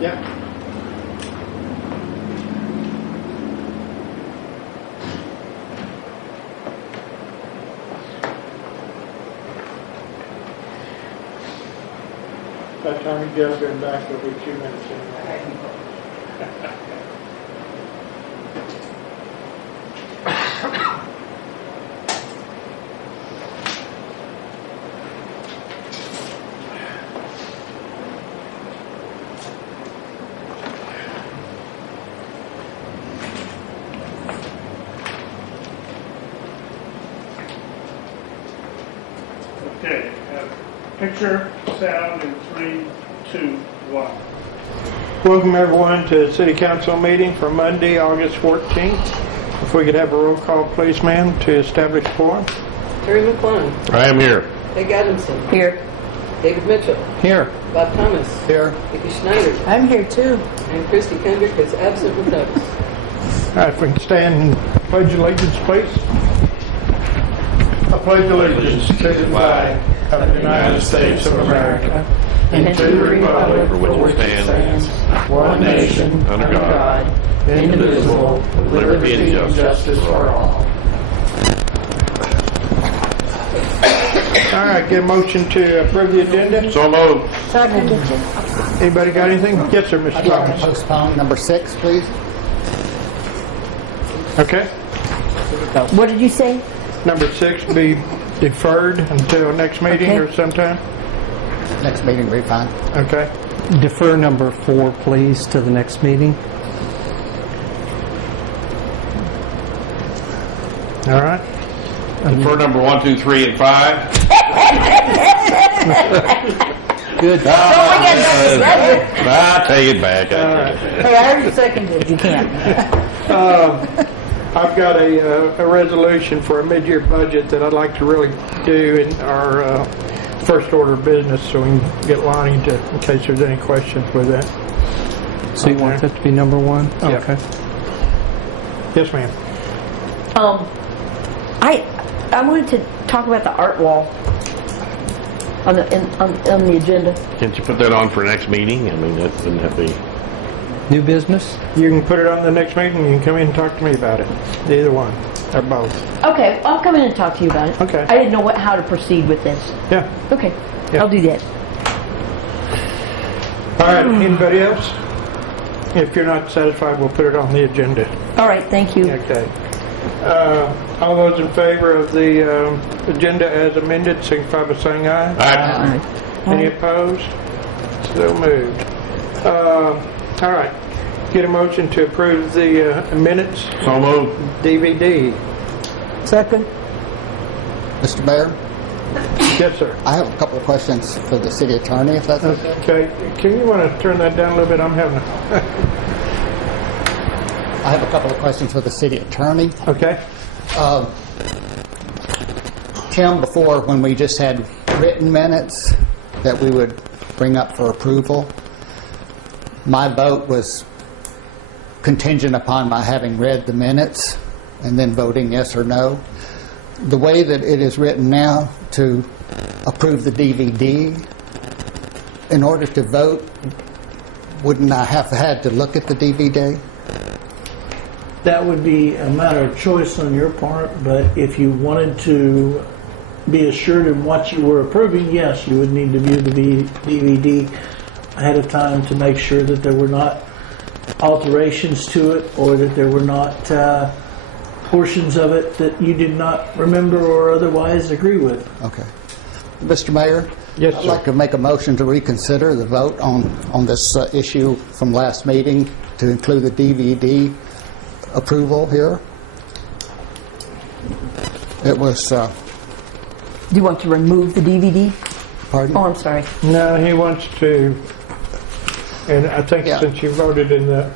Yeah. By the time you get up there and back, it'll be 2 minutes anyway. Okay, picture, sound in 3, 2, 1. Welcome everyone to the City Council meeting for Monday, August 14th. If we could have a roll call, please, ma'am, to establish quorum. Terry McClung. I am here. Peg Adamson. Here. David Mitchell. Here. Bob Thomas. Here. Vicki Schneider. I'm here too. And Christy Kendrick is absent with notice. All right, if we can stand and pledge allegiance, please. I pledge allegiance to the flag of the United States of America and to the republic For which it stands, one nation, under God, indivisible, with liberty and justice for all. All right, get a motion to approve the agenda. So moved. Second. Anybody got anything? Yes, sir, Mr. I'd like to Thomas. postpone number 6, please. Okay. What did you say? Number 6 be deferred until next meeting Okay. or sometime. Next meeting will be fine. Okay. Defer number 4, please, to the next meeting. All right. For number 1, 2, 3, and 5. Good. I take it back. Hey, I already seconded. You can't. I've got a resolution for a mid-year budget that I'd like to really do in our first order of business, so we can get Lonnie to, in case there's any questions with that. So you want that to be number 1? Yeah. Okay. Yes, ma'am. I wanted to talk about the art wall on the on the agenda. Can't you put that on for next meeting? I mean, that wouldn't that be... New business? You can put it on the next meeting. You can come in and talk to me about it. Either one or both. Okay, I'll come in and talk to you about it. Okay. I didn't know how to proceed with this. Yeah. Okay, Yeah. I'll do that. All right. Anybody else? If you're not satisfied, we'll put it on the agenda. All right, thank you. Okay. All those in favor of the agenda as amended, signify by saying aye. Aye. Any opposed? So moved. All right. Get a motion to approve the minutes, So moved. DVD. Second. Mr. Mayor, Yes, sir. I have a couple of questions for the city attorney, if that's okay. Okay. Can you want to turn that down a little bit? I'm having a... I have a couple of questions for the city attorney. Okay. Tim, before, when we just had written minutes that we would bring up for approval, my vote was contingent upon my having read the minutes and then voting yes or no. The way that it is written now to approve the DVD, in order to vote, wouldn't I have had to look at the DVD? That would be a matter of choice on your part, but if you wanted to be assured in what you were approving, yes, you would need to view the DVD ahead of time to make sure that there were not alterations to it or that there were not portions of it that you did not remember or otherwise agree with. Okay. Mr. Mayor? Yes, I'd sir. like to make a motion to reconsider the vote on this issue from last meeting to include the DVD approval here. It was, Do you want to remove the DVD? pardon? Oh, I'm sorry. No, he wants to, and I think Yeah. since you voted in the...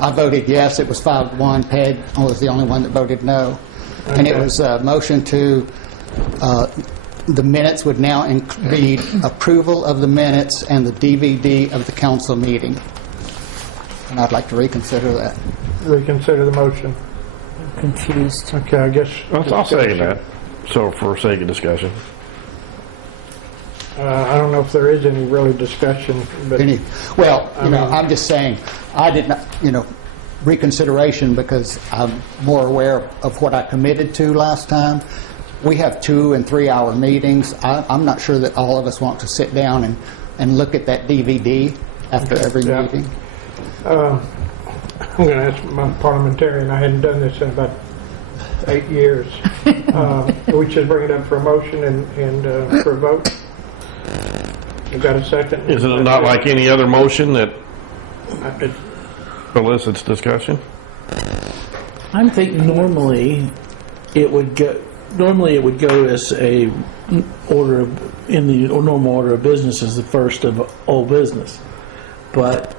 I voted yes. It was 5-1. Peg was the only one that voted no. And it Okay. was a motion to, the minutes would now read approval of the minutes and the DVD of the council meeting. And I'd like to reconsider that. Reconsider the motion. Confused. Okay, I guess... I'll second that. So for sake of discussion. I don't know if there is any really discussion, but Well, I'm just saying, I did not, reconsideration, because I'm more aware of what I committed to last time. We have 2 and 3 hour meetings. I'm not sure that all of us want to sit down and look at that DVD after every Yeah. meeting. I'm going to ask my parliamentarian. I hadn't done this in about 8 years. We should bring it up for a motion and for a vote. You got a second? Isn't it not like any other motion that It- elicits discussion? I think normally it would go. Normally, it would go as a order of, in the normal order of business as the first of old business, but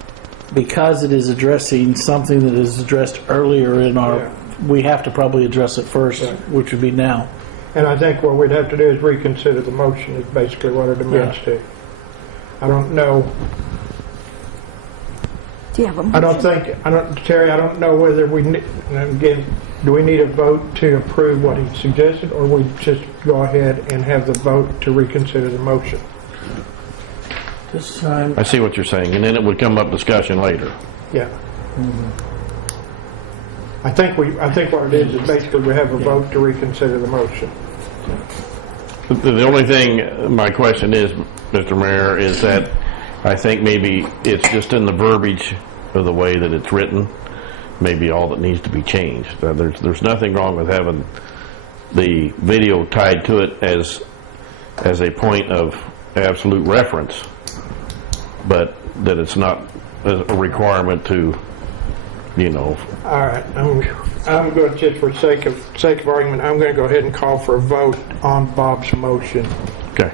because it is addressing something that is addressed earlier in our, Yeah. we have to probably address it first, Yeah. which would be now. And I think what we'd have to do is reconsider the motion is basically what it amounts to. I don't know. Do you have a motion? Terry, I don't know whether we, and again, do we need a vote to approve what he suggested, or we just go ahead and have the vote to reconsider the motion? This time, I see what you're saying, and then it would come up discussion later. Yeah. I think what it is basically we have a vote to reconsider the motion. The only thing, my question is, Mr. Mayor, is that I think maybe it's just in the verbiage of the way that it's written, maybe all that needs to be changed. There's nothing wrong with having the video tied to it as a point of absolute reference, but that it's not a requirement to, All right, I'm going to, just for sake of argument, I'm going to go ahead and call for a vote on Bob's motion okay.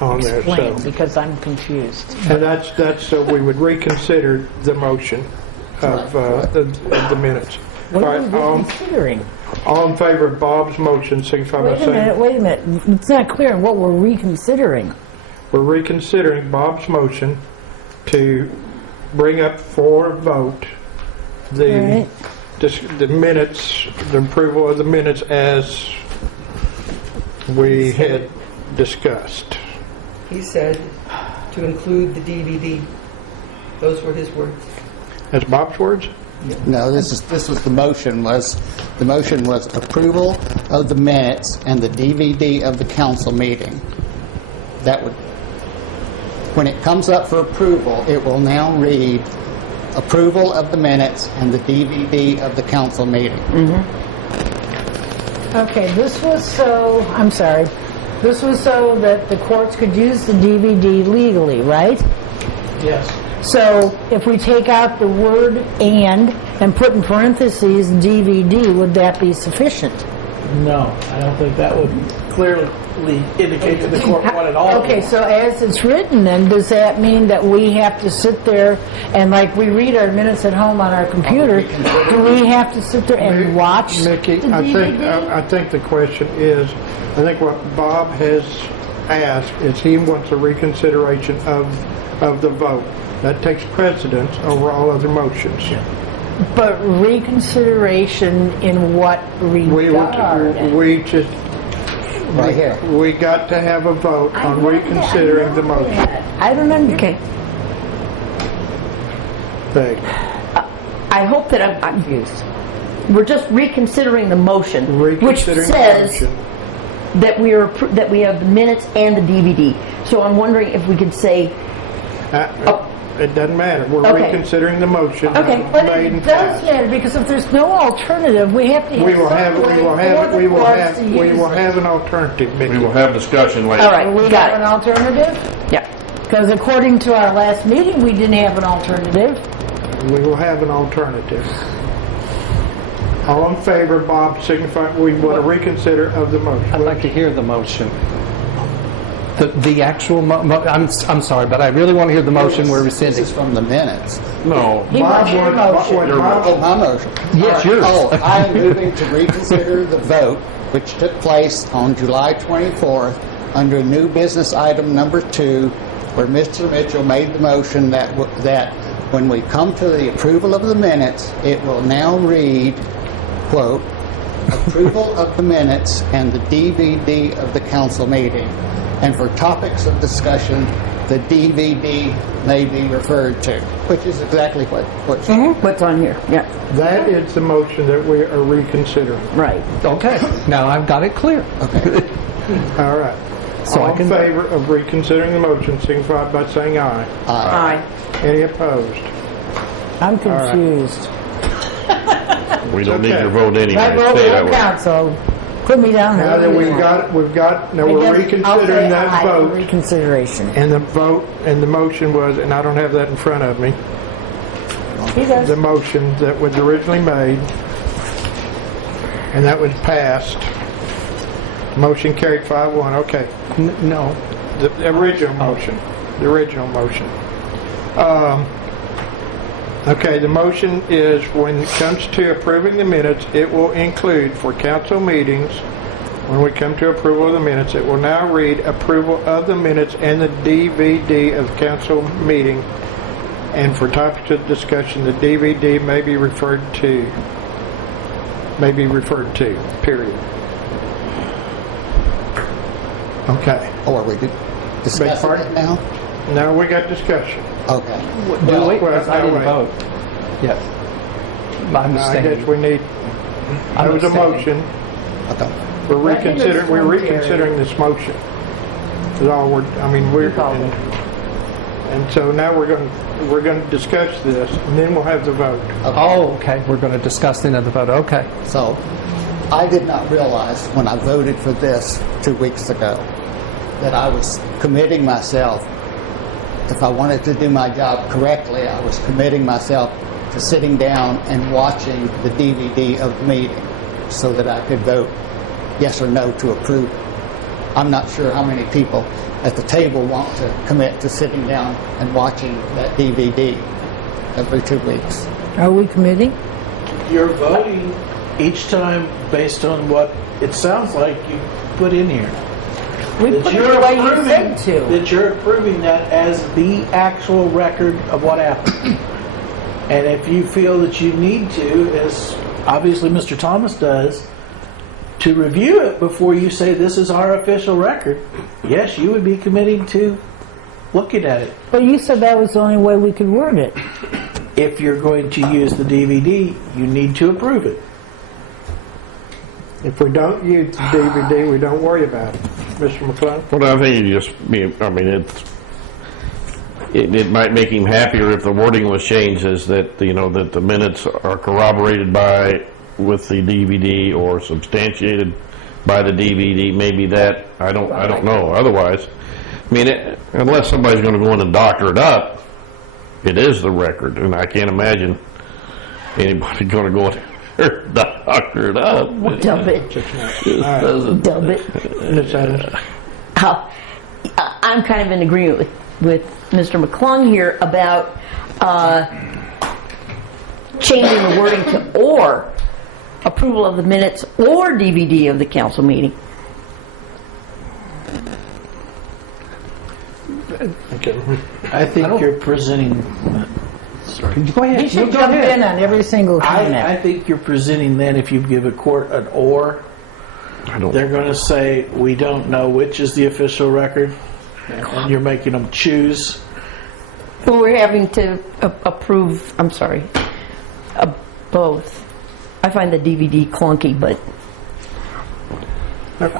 on there. Explain, So, because I'm confused. and that's so we would reconsider the motion of the minutes. What All are right, we reconsidering? all in favor of Bob's motion, signify by saying Wait a minute. It's not clear what we're reconsidering. we're reconsidering Bob's motion to bring up for a vote the Right. the minutes, the approval of the minutes as we had discussed. He said to include the DVD. Those were his words. That's Bob's words? No, this was the motion was approval of the minutes and the DVD of the council meeting. That would, when it comes up for approval, it will now read approval of the minutes and the DVD of the council meeting. Okay, this was so that the courts could use the DVD legally, right? yes. So if we take out the word and put in parentheses DVD, would that be sufficient? No, I don't think that would clearly indicate to the court what it all Okay, is. so as it's written, then does that mean that we have to sit there and like we read our minutes at home on our computer? Do we have to sit there and watch Mickey, the DVD? I think the question is, I think what Bob has asked is he wants a reconsideration of the vote. That takes precedence over all other motions. But reconsideration in what regard? We just Right here. we got to have a vote on reconsidering the motion. I don't understand. Okay. Thing. I hope that I'm confused. We're just reconsidering the motion, which Reconsidering the says motion. that that we have the minutes and the DVD. So I'm wondering if we could say, It doesn't matter. We're Okay. reconsidering the motion. Okay. But made it and does passed. matter because if there's no alternative, we have to have We will have some way we will for have the we will courts have to we use will it. have an alternative, We Mickey. will have discussion later. all right, We got have an it. alternative? Yeah. Because according to our last meeting, we didn't have an alternative. We will have an alternative. All in favor, Bob, signify we want to reconsider of the motion. I'd like to hear the motion. The actual, I'm sorry, but I really want to hear the motion we're This rescinding. is from the minutes. No. He wants your motion. Oh, my motion. Yes, yours. Oh, I am moving to reconsider the vote which took place on July 24th under new business item number 2, where Mr. Mitchell made the motion that when we come to the approval of the minutes, it will now read, quote, approval of the minutes and the DVD of the council meeting. And for topics of discussion, the DVD may be referred to, which is exactly what's What's on here? Yeah, That is the motion that we are reconsidering. right. Okay, now I've got it clear. okay. All right. So All I in can- favor of reconsidering the motion, signify by saying aye. Aye. Any opposed? I'm confused. We don't need Okay. your vote anyway. My vote Stay that won't way. count, so put me down. Now that we're reconsidering that vote, Reconsideration. and the vote, and the motion was, and I don't have that in front of me, He does. the motion that was originally made, and that was passed. Motion carried 5-1, okay. No. The original motion. The original motion. Okay, the motion is when it comes to approving the minutes, it will include for council meetings, when we come to approval of the minutes, it will now read approval of the minutes and the DVD of council meeting. And for topics of discussion, the DVD may be referred to, period. Okay. Or we could discuss pardon? it now? Now we got discussion. Okay. No, wait, well, because I no, didn't wait. vote. Yes. I'm I guess abstaining. we need, that was a motion. Okay. We're I think it's reconsidering this motion. Is all we're, I mean, and so now we're going to discuss this, and then we'll have the vote. Oh, okay, we're going to discuss the end of the vote, okay. So I did not realize when I voted for this 2 weeks ago that I was committing myself, if I wanted to do my job correctly, I was committing myself to sitting down and watching the DVD of the meeting so that I could vote yes or no to approve. I'm not sure how many people at the table want to commit to sitting down and watching that DVD every 2 weeks. Are we committing? You're voting each time based on what it sounds like you put in here. We That put it you're the way you approving- said to. That you're approving that as the actual record of what happened. And if you feel that you need to, as obviously Mr. Thomas does, to review it before you say this is our official record, yes, you would be committing to looking at it. But you said that was the only way we could word it. If you're going to use the DVD, you need to approve it. If we don't use the DVD, we don't worry about it. Mr. McClung? Well, I think it might make him happier if the wording was changed as that, that the minutes are corroborated with the DVD or substantiated by the DVD. Maybe that, I don't know. Otherwise, unless somebody's going to go in and doctor it up, it is the record, and I can't imagine anybody going to go in there and doctor it up. Dub it. Dub it. Ms. Adams? I'm kind of in agreement with Mr. McClung here about changing the wording to or approval of the minutes or DVD of the council meeting. I think you're presenting. Go ahead. He should Go jump ahead. in on every single comment. I think you're presenting then if you give a court an or, they're going to say we don't know which is the official record, and you're making them choose. Well, we're having to approve, both. I find the DVD clunky, but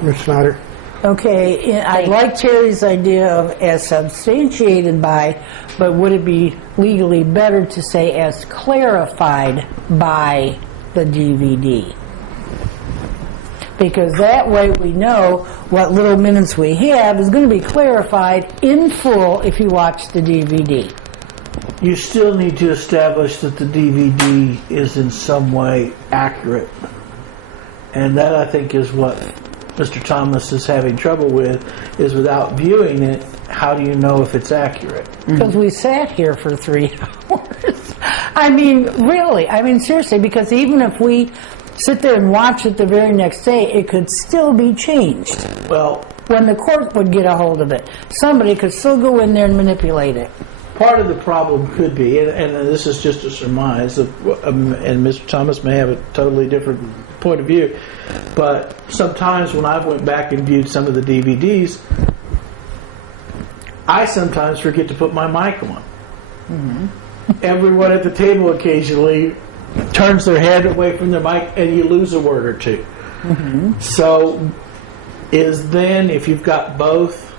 Ms. Snyder? Okay, I like Terry's idea of as substantiated by, but would it be legally better to say as clarified by the DVD? Because that way we know what little minutes we have is going to be clarified in full if you watch the DVD. You still need to establish that the DVD is in some way accurate. And that, I think, is what Mr. Thomas is having trouble with, is without viewing it, how do you know if it's accurate? Because we sat here for 3 hours. Really, seriously, because even if we sit there and watch it the very next day, it could still be changed. Well, When the court would get a hold of it, somebody could still go in there and manipulate it. part of the problem could be, and this is just a surmise, and Mr. Thomas may have a totally different point of view, but sometimes when I went back and viewed some of the DVDs, I sometimes forget to put my mic on. Everyone at the table occasionally turns their head away from their mic and you lose a word or two. So is then, if you've got both,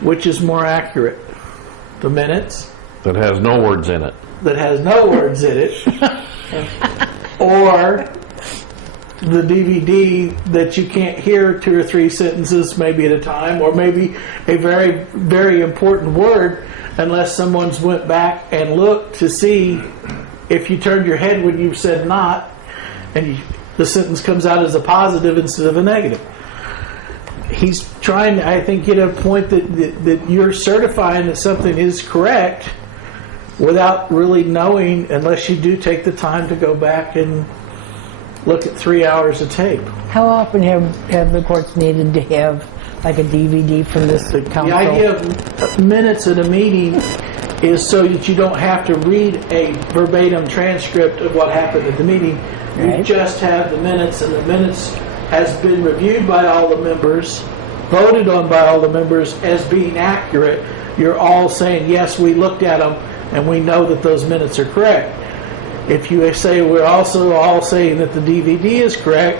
which is more accurate? The minutes That has no words in it. that has no words in it, or the DVD that you can't hear 2 or 3 sentences maybe at a time, or maybe a very, very important word unless someone's went back and looked to see if you turned your head when you said not, and the sentence comes out as a positive instead of a negative. He's trying to, I think, get a point that you're certifying that something is correct without really knowing, unless you do take the time to go back and look at 3 hours of tape. How often have the courts needed to have like a DVD from this council? The idea of minutes at a meeting is so that you don't have to read a verbatim transcript of what happened at the meeting. You Right. just have the minutes, and the minutes has been reviewed by all the members, voted on by all the members as being accurate. You're all saying, yes, we looked at them, and we know that those minutes are correct. If you say we're also all saying that the DVD is correct,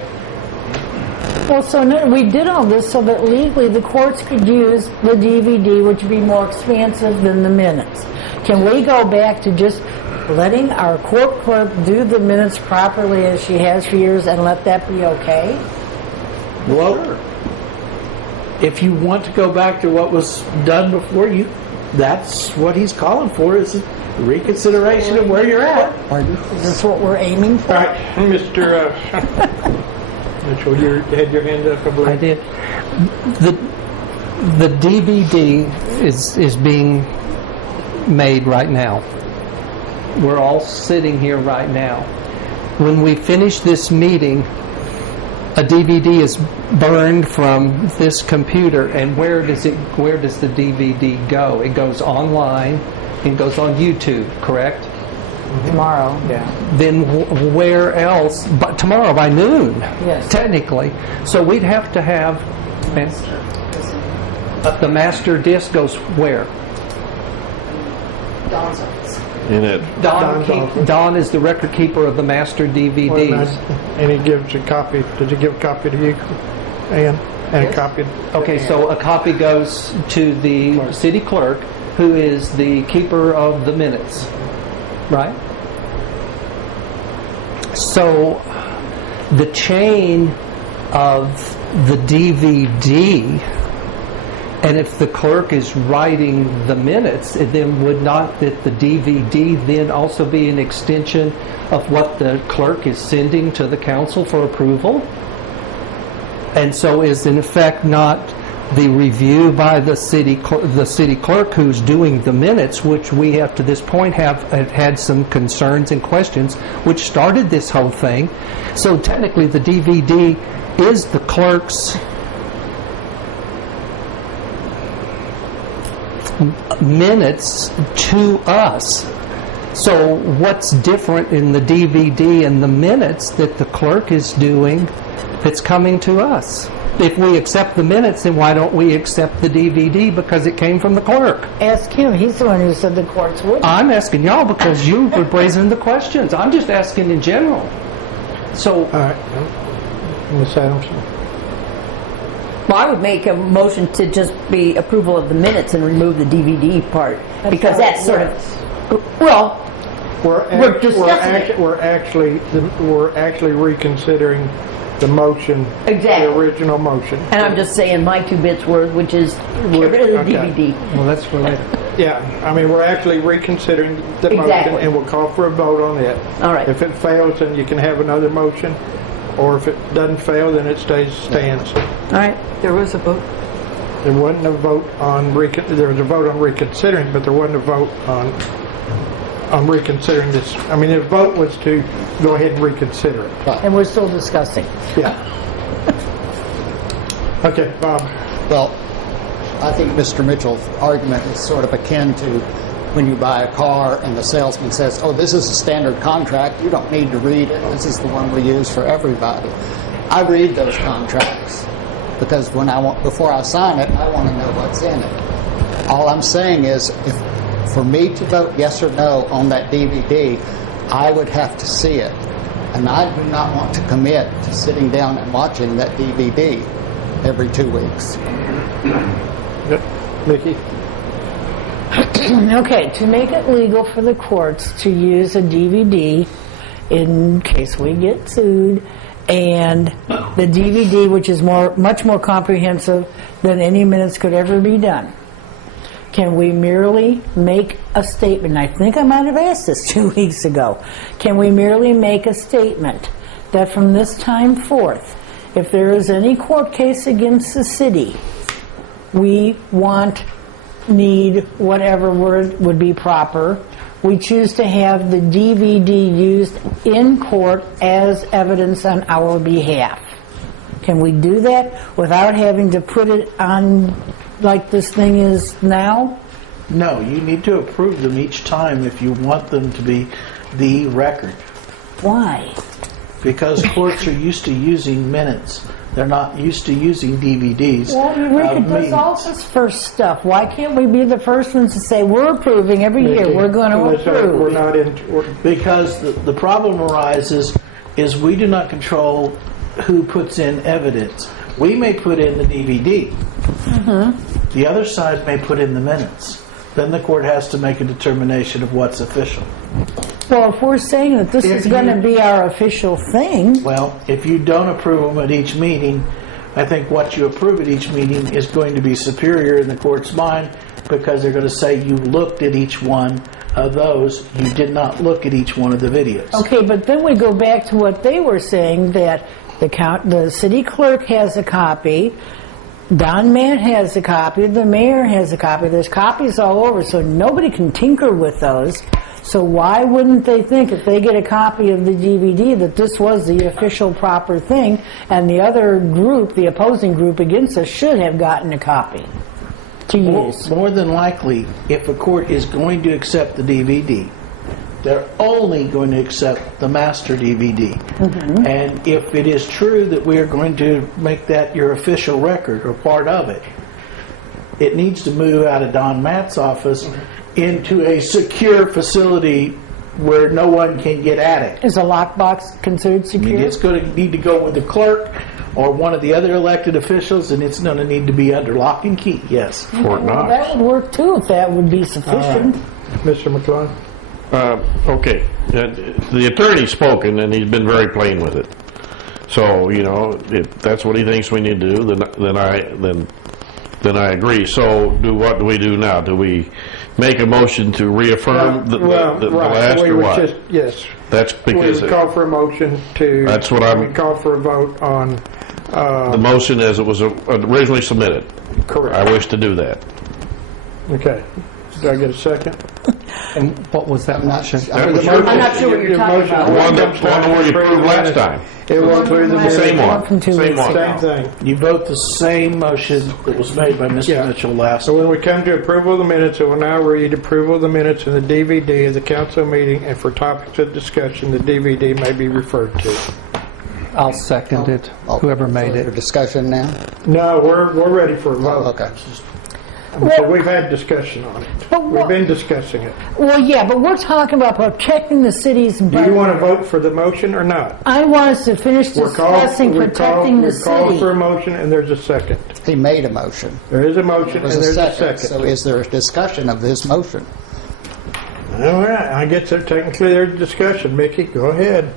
Well, so no, we did all this so that legally the courts could use the DVD, which would be more expansive than the minutes. Can we go back to just letting our court clerk do the minutes properly as she has for years and let that be okay? well, if you want to go back to what was done before you, that's what he's calling for, is a reconsideration of where you're at. Is this what we're aiming for? All right, Mr. Mitchell, you had your hand up, I believe. I did. The DVD is being made right now. We're all sitting here right now. When we finish this meeting, a DVD is burned from this computer, and where does the DVD go? It goes online and goes on YouTube, correct? Tomorrow. Yeah. Then where else? But tomorrow by noon, Yes. technically. So we'd have to have the master disc goes where? In it. Don is the record keeper of the master DVDs. And he gives a copy. Did he give a copy to you, Ann? And a copy? Okay, so a copy goes to the city clerk, who is the keeper of the minutes, right? So the chain of the DVD, and if the clerk is writing the minutes, then would not that the DVD then also be an extension of what the clerk is sending to the council for approval? And so is in effect not the review by the city clerk who's doing the minutes, which we have to this point have had some concerns and questions, which started this whole thing. So technically the DVD is the clerk's minutes to us. So what's different in the DVD and the minutes that the clerk is doing that's coming to us? If we accept the minutes, then why don't we accept the DVD because it came from the clerk? Ask him. He's the one who said the courts would. I'm asking y'all because you were raising the questions. I'm just asking in general. So, All right. Ms. Adamson. Well, I would make a motion to just be approval of the minutes and remove the DVD part, because that's sort of, well, We're discussing it. We're actually reconsidering the motion. Exactly. The original motion. and I'm just saying my 2 bits worth, which is get rid of the Okay. DVD. well, that's related. Yeah, I mean, we're actually reconsidering the motion, Exactly. and we'll call for a vote on it. All right. If it fails, then you can have another motion, or if it doesn't fail, then it stands. All right. There was a vote. There wasn't a vote on there was a vote on reconsidering, but there wasn't a vote on reconsidering this. I mean, the vote was to go ahead and reconsider it. And we're still discussing. Yeah. Okay, Bob. Well, I think Mr. Mitchell's argument is sort of akin to when you buy a car and the salesman says, oh, this is a standard contract, you don't need to read it, this is the one we use for everybody. I read those contracts because before I sign it, I want to know what's in it. All I'm saying is, for me to vote yes or no on that DVD, I would have to see it. And I do not want to commit to sitting down and watching that DVD every 2 weeks. Mickey? Okay, to make it legal for the courts to use a DVD in case we get sued, and the DVD, which is much more comprehensive than any minutes could ever be done, can we merely make a statement? I think I might have asked this 2 weeks ago. Can we merely make a statement that from this time forth, if there is any court case against the city, we need, whatever word would be proper, we choose to have the DVD used in court as evidence on our behalf? Can we do that without having to put it on like this thing is now? No, you need to approve them each time if you want them to be the record. Why? Because courts are used to using minutes. They're not used to using DVDs. Well, Eureka does all this first stuff. Why can't we be the first ones to say, we're approving every year, we're going to approve? We're not in... Because the problem arises is we do not control who puts in evidence. We may put in the DVD. Mm-hmm. The other side may put in the minutes. Then the court has to make a determination of what's official. Well, if we're saying that this is going to be our official thing... Well, if you don't approve them at each meeting, I think what you approve at each meeting is going to be superior in the court's mind, because they're going to say you looked at each one of those, you did not look at each one of the videos. Okay, but then we go back to what they were saying, that the city clerk has a copy, Don Matt has a copy, the mayor has a copy, there's copies all over, so nobody can tinker with those. So why wouldn't they think, if they get a copy of the DVD, that this was the official proper thing, and the other group, the opposing group against us, should have gotten a copy to use? More than likely, if a court is going to accept the DVD, they're only going to accept the master DVD. Mm-hmm. And if it is true that we are going to make that your official record or part of it, it needs to move out of Don Matt's office into a secure facility where no one can get at it. Is a lockbox considered secure? It's going to need to go with the clerk or one of the other elected officials, and it's going to need to be under lock and key, yes. Fort Knox. That would work too, if that would be sufficient. Mr. McClung? Okay. The attorney's spoken, and he's been very plain with it. So, you know, if that's what he thinks we need to do, then I agree. So, what do we do now? Do we make a motion to reaffirm the last, or what? Yes. That's because... We would call for a motion to... That's what I'm... We call for a vote on... the motion as it was originally submitted. Correct. I wish to do that. Okay. Did I get a second? And what was that motion? I'm not sure what you're talking about. The one that we approved last time. It will include the Same one. From 2 weeks Same one. ago. same thing. You vote the same motion that was made by Mr. Mitchell last So when we come to approval of the minutes, I will now read approval of the minutes in the DVD of the council meeting, and for topics of discussion, the DVD may be referred to. I'll second it, whoever made For it. discussion now? No, we're ready for a vote. Okay. So we've had discussion on it. We've been discussing it. Well, yeah, but we're talking about protecting the city's Do budget. you want to vote for the motion or not? I want us to finish discussing protecting the We're called city. for a motion, and there's a second. He made a motion. There is a motion, and There's there's a a second. second. So is there a discussion of this motion? All right, I guess they're technically there's discussion. Mickey, go ahead.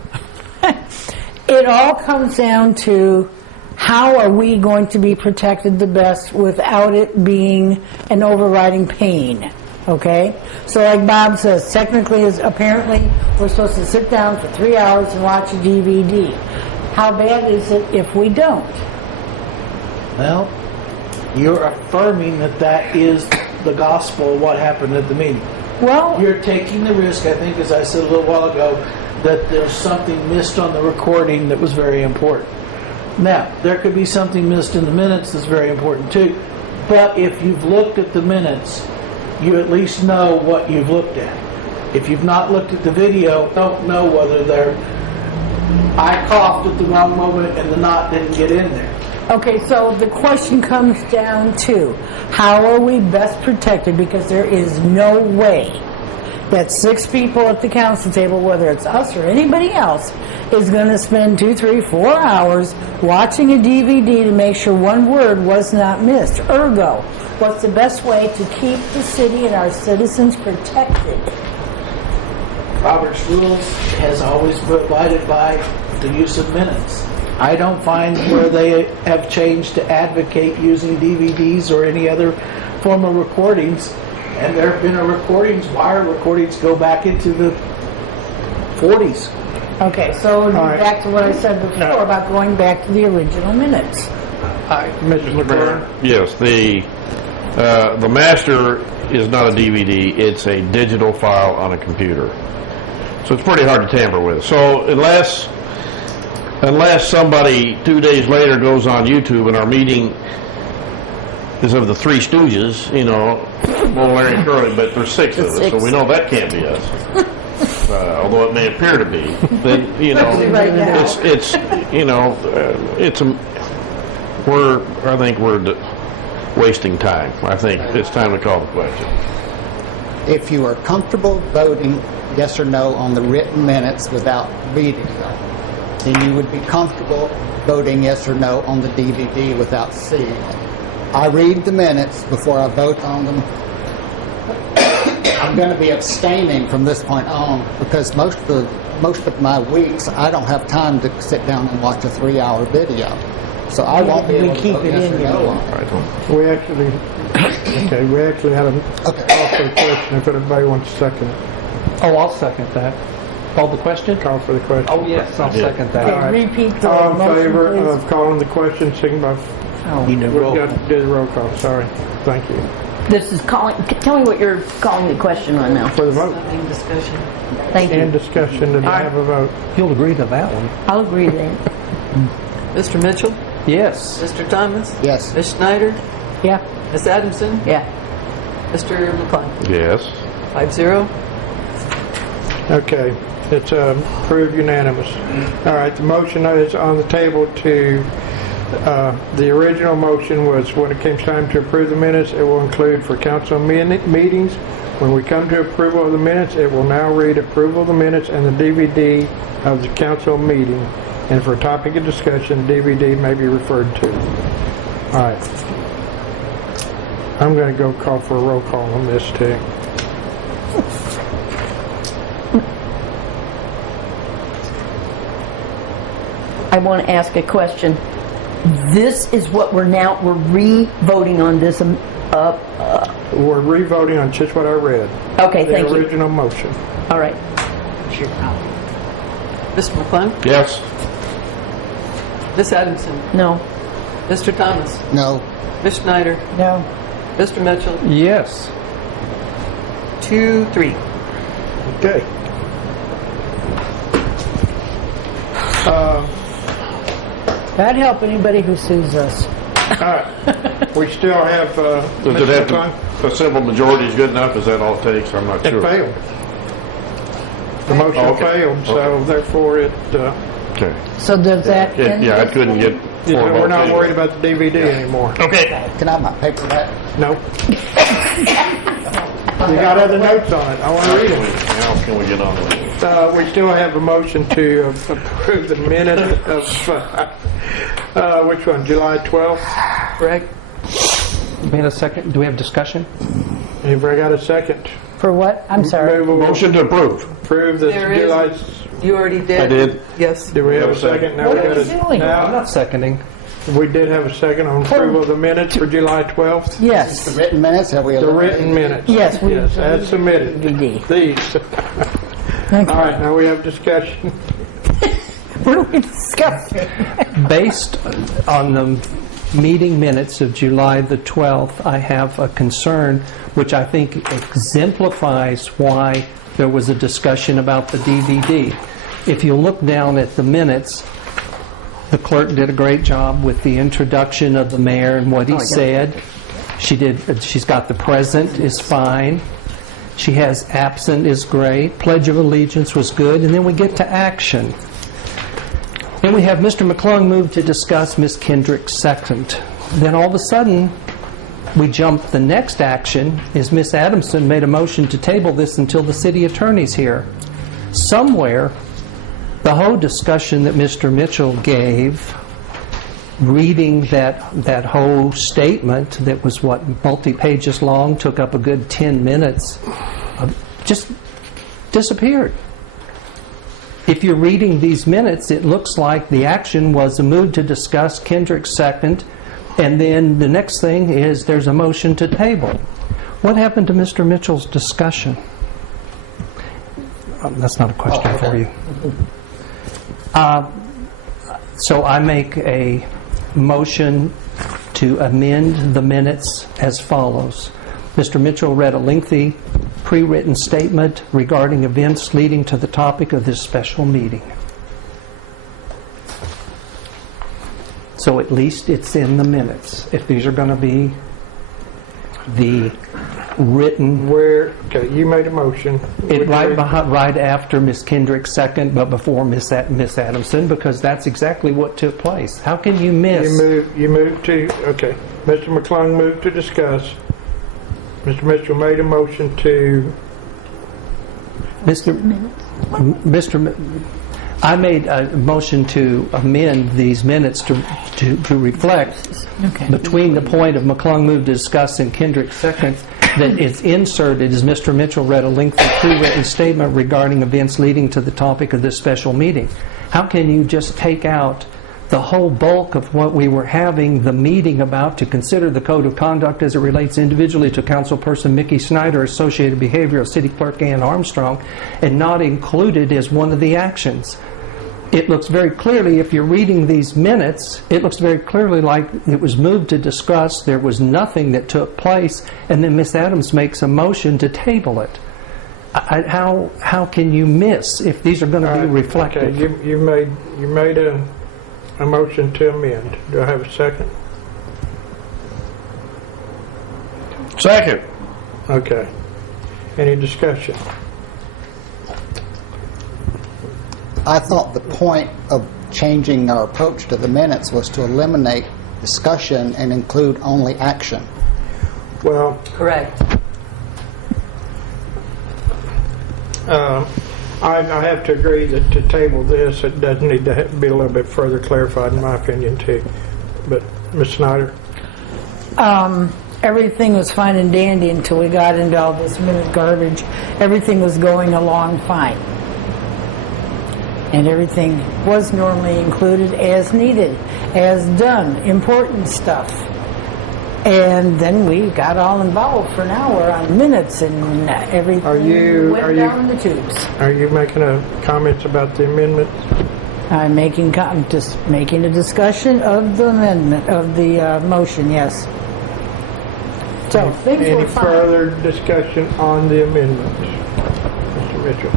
It all comes down to how are we going to be protected the best without it being an overriding pain, okay? So like Bob says, technically, apparently, we're supposed to sit down for 3 hours and watch a DVD. How bad is it if we don't? Well, you're affirming that is the gospel of what happened at the meeting. Well, You're taking the risk, I think, as I said a little while ago, that there's something missed on the recording that was very important. Now, there could be something missed in the minutes that's very important too, but if you've looked at the minutes, you at least know what you've looked at. If you've not looked at the video, don't know whether I coughed at the wrong moment and the knot didn't get in there. Okay, so the question comes down to, how are we best protected? Because there is no way that 6 people at the council table, whether it's us or anybody else, is going to spend 2, 3, 4 hours watching a DVD to make sure one word was not missed. Ergo, what's the best way to keep the city and our citizens protected? Robert's Rules has always provided by the use of minutes. I don't find where they have changed to advocate using DVDs or any other form of recordings. And there have been recordings, wire recordings, go back into the 40s. Okay, so right. back to what I said before about going back to the original minutes. Mrs. McClure? Yes, the master is not a DVD, it's a digital file on a computer. So it's pretty hard to tamper with. So unless somebody 2 days later goes on YouTube and our meeting is of the Three Stooges, you know, well, Larry and Curly, but there's 6 of us, so we know that can't be us. Although it may appear to be, then, you know, it's you know, I think we're wasting time. I think it's time to call the question. If you are comfortable voting yes or no on the written minutes without reading them, then you would be comfortable voting yes or no on the DVD without seeing it. I read the minutes before I vote on them. I'm going to be abstaining from this point on because most of my weeks I don't have time to sit down and watch a 3-hour video, so I won't be able to vote yes or no on it. We actually had a call for the question if everybody wants to second it. Oh, I'll second that. Call the question? Call for the question. Oh, yes, I'll second that. Okay, repeat the All in motion, favor please. of calling the question, signify. You know, We've got to do the roll call. Sorry. Thank you. This is calling, tell me what you're calling the question on now. For the vote Thank and you. discussion to have a vote. You'll agree to that one. I'll agree then. Mr. Mitchell? Yes. Mr. Thomas? Yes. Ms. Schneider? Yeah. Ms. Adamson? Yeah. Mr. McClung? Yes. 5-0. Okay. It's approved unanimous. All right. The motion is on the table to, the original motion was when it came time to approve the minutes, it will include for council meetings. When we come to approval of the minutes, it will now read approval of the minutes and the DVD of the council meeting. And for topic of discussion, DVD may be referred to. All right. I'm going to go call for a roll call on this too. I want to ask a question. This is what we're re-voting on this. We're re-voting on just what I read. Okay, thank The you. original motion. All right. Mr. McClung? Yes. Ms. Adamson? No. Mr. Thomas? No. Ms. Schneider? No. Mr. Mitchell? Yes. 2-3. Okay. That'd help anybody who sues us. All right. We still have. Does it Mr. have McClung? to, a simple majority is good enough? Is that all it takes? I'm not It sure. failed. The motion Okay. failed, so Okay. therefore it. Okay. So does that end Yeah, I this couldn't thing? get 4 We're votes not anyway. worried about the DVD anymore. Okay. Can I have my paper back? No. You got other notes on it. I want to read them. Now can we get on with it? We still have a motion to approve the minute of which one? July 12th. Correct? Wait a second. Do we have discussion? Anybody got a second? For what? I'm sorry. Motion to approve. Approve the There is. July. You already did? I did. Yes. Do we have a second? Now What we are got you a- doing? I'm Now not seconding. we did have a second on approval of the minutes for July 12th. Yes. The written minutes, have we The eliminated? written minutes. Yes, we- Yes, as submitted. DVD. These. All right, now we have discussion. What are we discussing? Based on the meeting minutes of July the 12th, I have a concern which I think exemplifies why there was a discussion about the DVD. If you look down at the minutes, the clerk did a great job with the introduction of the mayor and what he said. She's got the present is fine. She has absent is great. Pledge of Allegiance was good. And then we get to action. And we have Mr. McClung move to discuss, Ms. Kendrick second. Then all of a sudden, we jump the next action is Ms. Adamson made a motion to table this until the city attorney's here. Somewhere, the whole discussion that Mr. Mitchell gave, reading that whole statement that was, multi-pages long, took up a good 10 minutes, just disappeared. If you're reading these minutes, it looks like the action was a move to discuss, Kendrick second, and then the next thing is there's a motion to table. What happened to Mr. Mitchell's discussion? That's not a question for you. So I make a motion to amend the minutes as follows. Mr. Mitchell read a lengthy pre-written statement regarding events leading to the topic of this special meeting. So at least it's in the minutes. If these are going to be the written... Okay, you made a motion. Right after Ms. Kendrick's second, but before Ms. Adamson, because that's exactly what took place. How can you miss... You moved to... Okay. Mr. McClung moved to discuss. Mr. Mitchell made a motion to... I made a motion to amend these minutes to reflect between the point of McClung moved to discuss and Kendrick second that it's inserted as Mr. Mitchell read a lengthy pre-written statement regarding events leading to the topic of this special meeting. How can you just take out the whole bulk of what we were having the meeting about to consider the code of conduct as it relates individually to Councilperson Mickey Snyder, associated behavior of City Clerk Ann Armstrong, and not included as one of the actions? It looks very clearly, if you're reading these minutes, it looks very clearly like it was moved to discuss, there was nothing that took place, and then Ms. Adams makes a motion to table it. How can you miss if these are going to be reflected? Okay, you made a motion to amend. Do I have a second? Second. Okay. Any discussion? I thought the point of changing our approach to the minutes was to eliminate discussion and include only action. Well, Correct. I have to agree that to table this, it does need to be a little bit further clarified, in my opinion, too. But, Ms. Snyder? Everything was fine and dandy until we got into all this minute garbage. Everything was going along fine. And everything was normally included as needed, as done, important stuff. And then we got all involved for an hour on minutes, and everything went down the tubes. Are you making comments about the amendment? I'm just making a discussion of the amendment, of the motion, yes. So things Any were fine. further discussion on the amendment? Mr. Mitchell?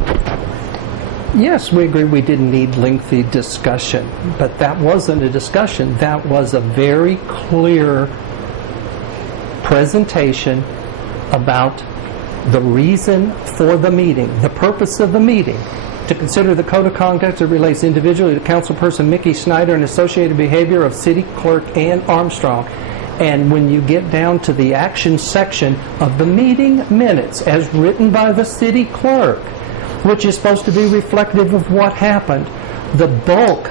Yes, we agree we didn't need lengthy discussion, but that wasn't a discussion. That was a very clear presentation about the reason for the meeting, the purpose of the meeting, to consider the code of conduct that relates individually to Councilperson Mickey Snyder and associated behavior of City Clerk Ann Armstrong. And when you get down to the action section of the meeting minutes as written by the city clerk, which is supposed to be reflective of what happened, the bulk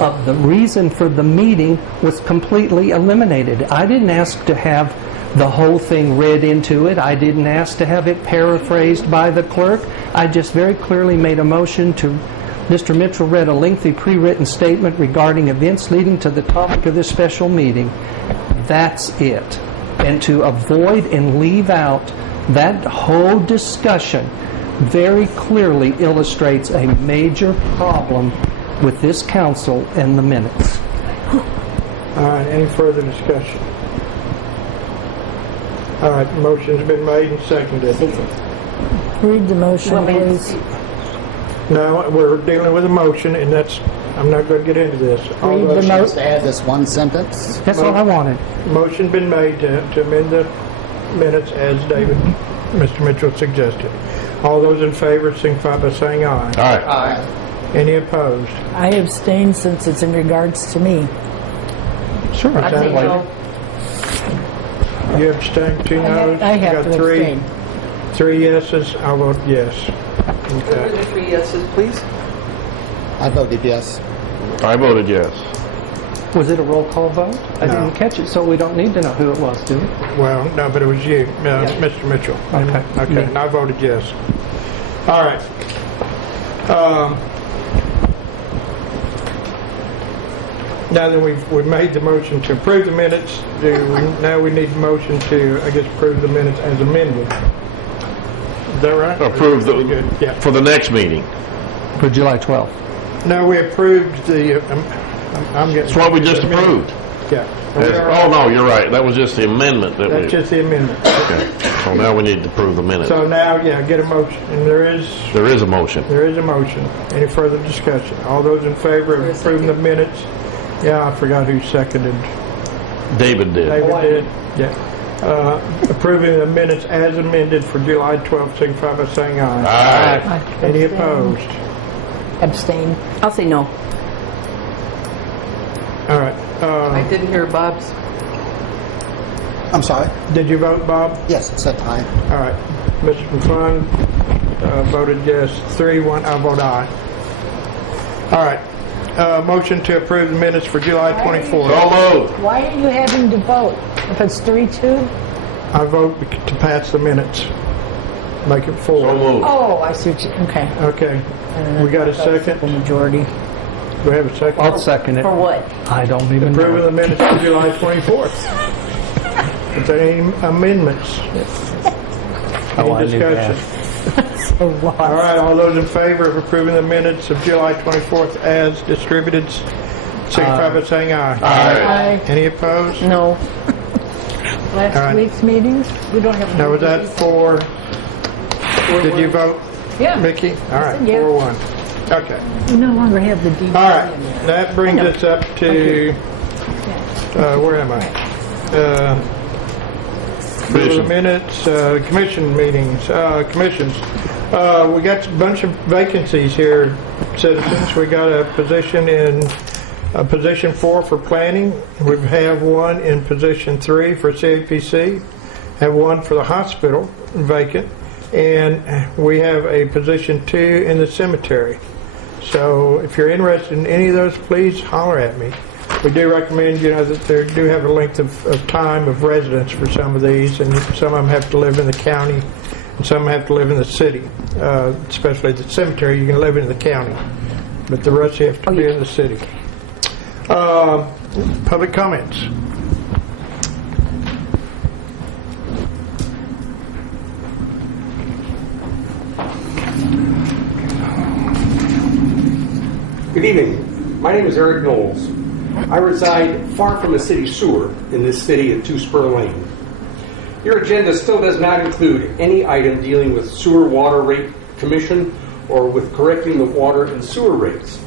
of the reason for the meeting was completely eliminated. I didn't ask to have the whole thing read into it. I didn't ask to have it paraphrased by the clerk. I just very clearly made a motion to... Mr. Mitchell read a lengthy pre-written statement regarding events leading to the topic of this special meeting. That's it. And to avoid and leave out that whole discussion very clearly illustrates a major problem with this council and the minutes. All right, any further discussion? All right, motion's been made and seconded. Read the motion, please. No, we're dealing with a motion, and I'm not going to get into this. Read the Just motion. add this one sentence. That's all I wanted. Motion been made to amend the minutes as Mr. Mitchell suggested. All those in favor signify by saying aye. All right. Any opposed? I abstain since it's in regards to me. Sure. I think so. You abstain, 2 noes? I have You to got three. abstain. 3 yeses, I'll vote yes. What were Okay. the 3 yeses, please? I voted yes. I voted yes. Was it a roll call vote? I No. didn't catch it, so we don't need to know who it was, do we? Well, no, but it was you, Mr. Mitchell. Okay. Okay, and I voted yes. All right. Now that we've made the motion to approve the minutes, now we need a motion to, I guess, approve the minutes as amended. Is that right? Approve Good, yeah. for the next meeting. For July 12th. No, we approved the, I'm getting... That's what we just approved. Yeah. Are we all right? Oh, no, you're right. That was just the amendment that we... That's just the amendment. Okay. So now we need to approve the minutes. So now, yeah, get a motion, and there is a motion. a motion. Any further discussion? All those in favor of approving the minutes? Yeah, I forgot who seconded. David did. David did. Yeah. Approving the minutes as amended for July 12th, signify by saying aye. Aye. Any Abstain. opposed? Abstain. I'll say no. All right. I didn't hear Bob's. I'm sorry? Did you vote, Bob? Yes, it said aye. All right. Mr. McClung voted yes. 3-1. I vote aye. All right. Motion to approve the minutes for July 24th. So moved. Why are you having to vote? If it's 3-2? I vote to pass the minutes. Make it 4. So moved. Oh, I see what you, okay. Okay. We got a second? The majority. Do we have a second? I'll second it. For what? I don't even Approving know. the minutes for July 24th. Is there any amendments? Oh, I Any knew discussion? So what? All right, all those in favor of approving the minutes of July 24th as distributed, signify by saying aye. Aye. Any opposed? No. Last All right. week's meetings? We don't have. Now, was that for, did you vote, Yeah. Mickey? All right, Yeah. 4-1. Okay. We no longer have the DVD. All right, in there. that brings us up to, where am I? The minutes, commission meetings, commissions. We got a bunch of vacancies here, citizens. We got a position in position 4 for planning. We have one in position 3 for CAPC. Have one for the hospital, vacant. And we have a position 2 in the cemetery. So if you're interested in any of those, please holler at me. We do recommend, that they do have a length of time of residence for some of these, and some of them have to live in the county, and some have to live in the city. Especially the cemetery, you can live in the county, but the rest you have to be in the city. Public comments. Good evening. My name is Eric Knowles. I reside far from a city sewer in this city at 2 Spur Lane. Your agenda still does not include any item dealing with sewer water rate commission or with correcting the water and sewer rates.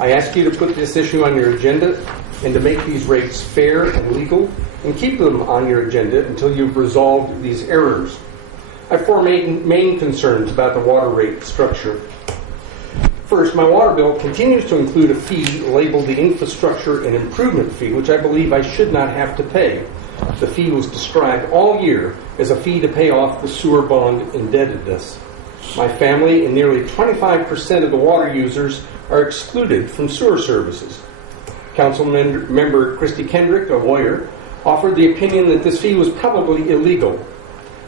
I ask you to put this issue on your agenda and to make these rates fair and legal and keep them on your agenda until you've resolved these errors. I have 4 main concerns about the water rate structure. First, my water bill continues to include a fee labeled the Infrastructure and Improvement Fee, which I believe I should not have to pay. The fee was described all year as a fee to pay off the sewer bond indebtedness. My family and nearly 25% of the water users are excluded from sewer services. Council member Christy Kendrick, a lawyer, offered the opinion that this fee was probably illegal.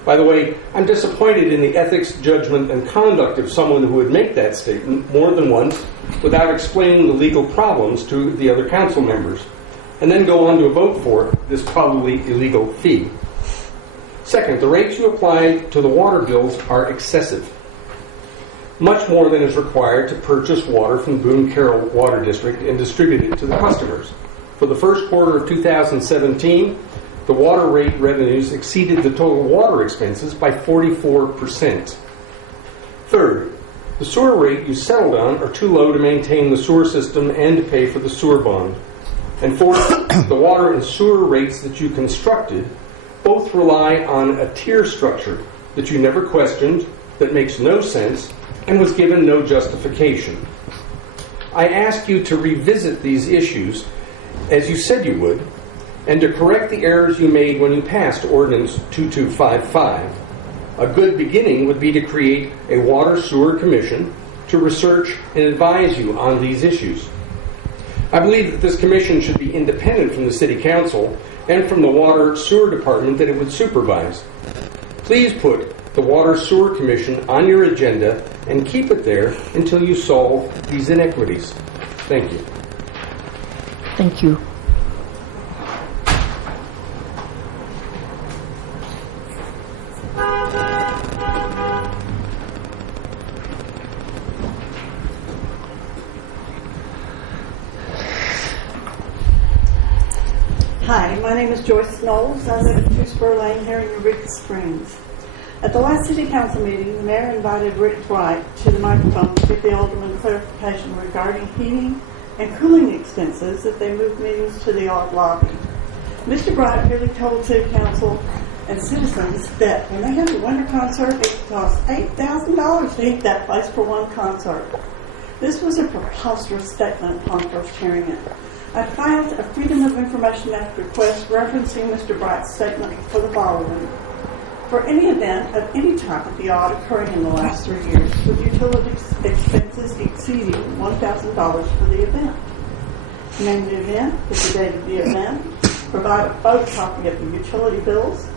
By the way, I'm disappointed in the ethics, judgment, and conduct of someone who would make that statement more than once without explaining the legal problems to the other council members, and then go on to vote for this probably illegal fee. Second, the rates you apply to the water bills are excessive. Much more than is required to purchase water from the Boone Carroll Water District and distribute it to the customers. For the first quarter of 2017, the water rate revenues exceeded the total water expenses by 44%. Third, the sewer rate you settled on are too low to maintain the sewer system and to pay for the sewer bond. And fourth, the water and sewer rates that you constructed both rely on a tier structure that you never questioned, that makes no sense, and was given no justification. I ask you to revisit these issues, as you said you would, and to correct the errors you made when you passed Ordinance 2255. A good beginning would be to create a Water Sewer Commission to research and advise you on these issues. I believe that this commission should be independent from the City Council and from the Water Sewer Department that it would supervise. Please put the Water Sewer Commission on your agenda and keep it there until you solve these inequities. Thank you. Thank you. Hi, my name is Joyce Knowles. I live at 2 Spur Lane here in Eureka Springs. At the last City Council meeting, the Mayor invited Rick Wright to the microphone to give the Alderman clarification regarding heating and cooling expenses if they moved meetings to the art lobby. Mr. Wright really told City Council and citizens that when they have a winter concert, it costs $8,000 to heat that place for one concert. This was a preposterous statement upon first hearing it. I filed a Freedom of Information Act request referencing Mr. Bright's statement for the following. For any event of any type at the odd occurring in the last 3 years, with utility expenses exceeding $1,000 for the event. Name the event with the date of the event. Provide a photocopy of the utility bills.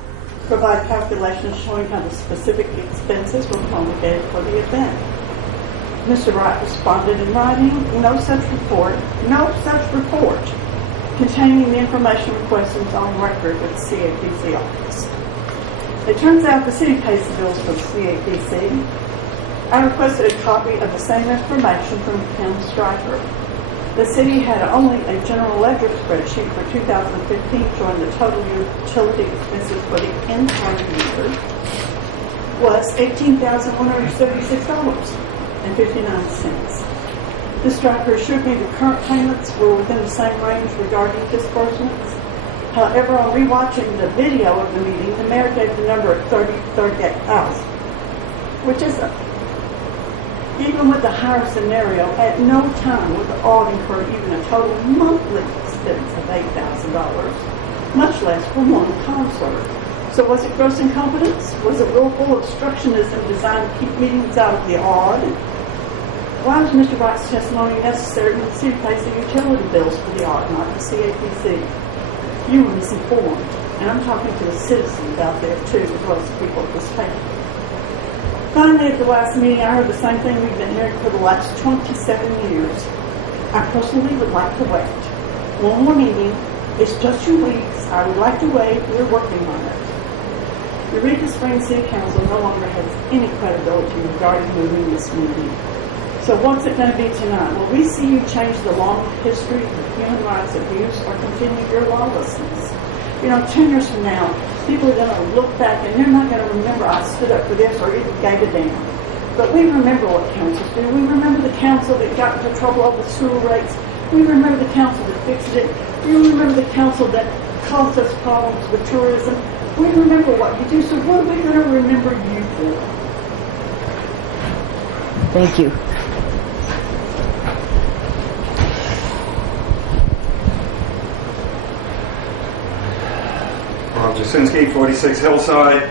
Provide calculations showing how the specific expenses were promulgated for the event. Mr. Wright responded in writing, no such report containing the information requested is on record with the CAPC office. It turns out the city pays the bills for the CAPC. I requested a copy of the same information from Kim Stryker. The city had only a general ledger spreadsheet for 2015 showing the total utility expenses for the entire year was $18,176.59. Ms. Stryker assured me the current payments were within the same range regarding disbursements. However, on rewatching the video of the meeting, the mayor gave the number at $38,000, which is, even with the higher scenario, at no time would the audit incur even a total monthly expense of $8,000, much less for one concert. So was it gross incompetence? Was it willful obstructionism designed to keep meetings out of the odd? Why was Mr. Wright's testimony necessary when the city pays the utility bills for the odd, not the CAPC? You were misinformed, and I'm talking to the citizens out there too, as well as the people at this table. Finally, at the last meeting, I heard the same thing we've been hearing for the last 27 years. I personally would like to wait. One more meeting. It's just 2 weeks. I would like to wait. We're working on it. Eureka Springs City Council no longer has any credibility regarding moving this meeting. So what's it going to be tonight? Will we see you change the long history of human rights abuse or continue your lawlessness? 10 years from now, people are going to look back and they're not going to remember I stood up for this or even gave a damn. But we remember what councils do. We remember the council that got into trouble over sewer rates. We remember the council that fixed it. We remember the council that caused us problems with tourism. We remember what you do. So what are we going to remember you for? Thank you. Jasinski, 46 Hillside.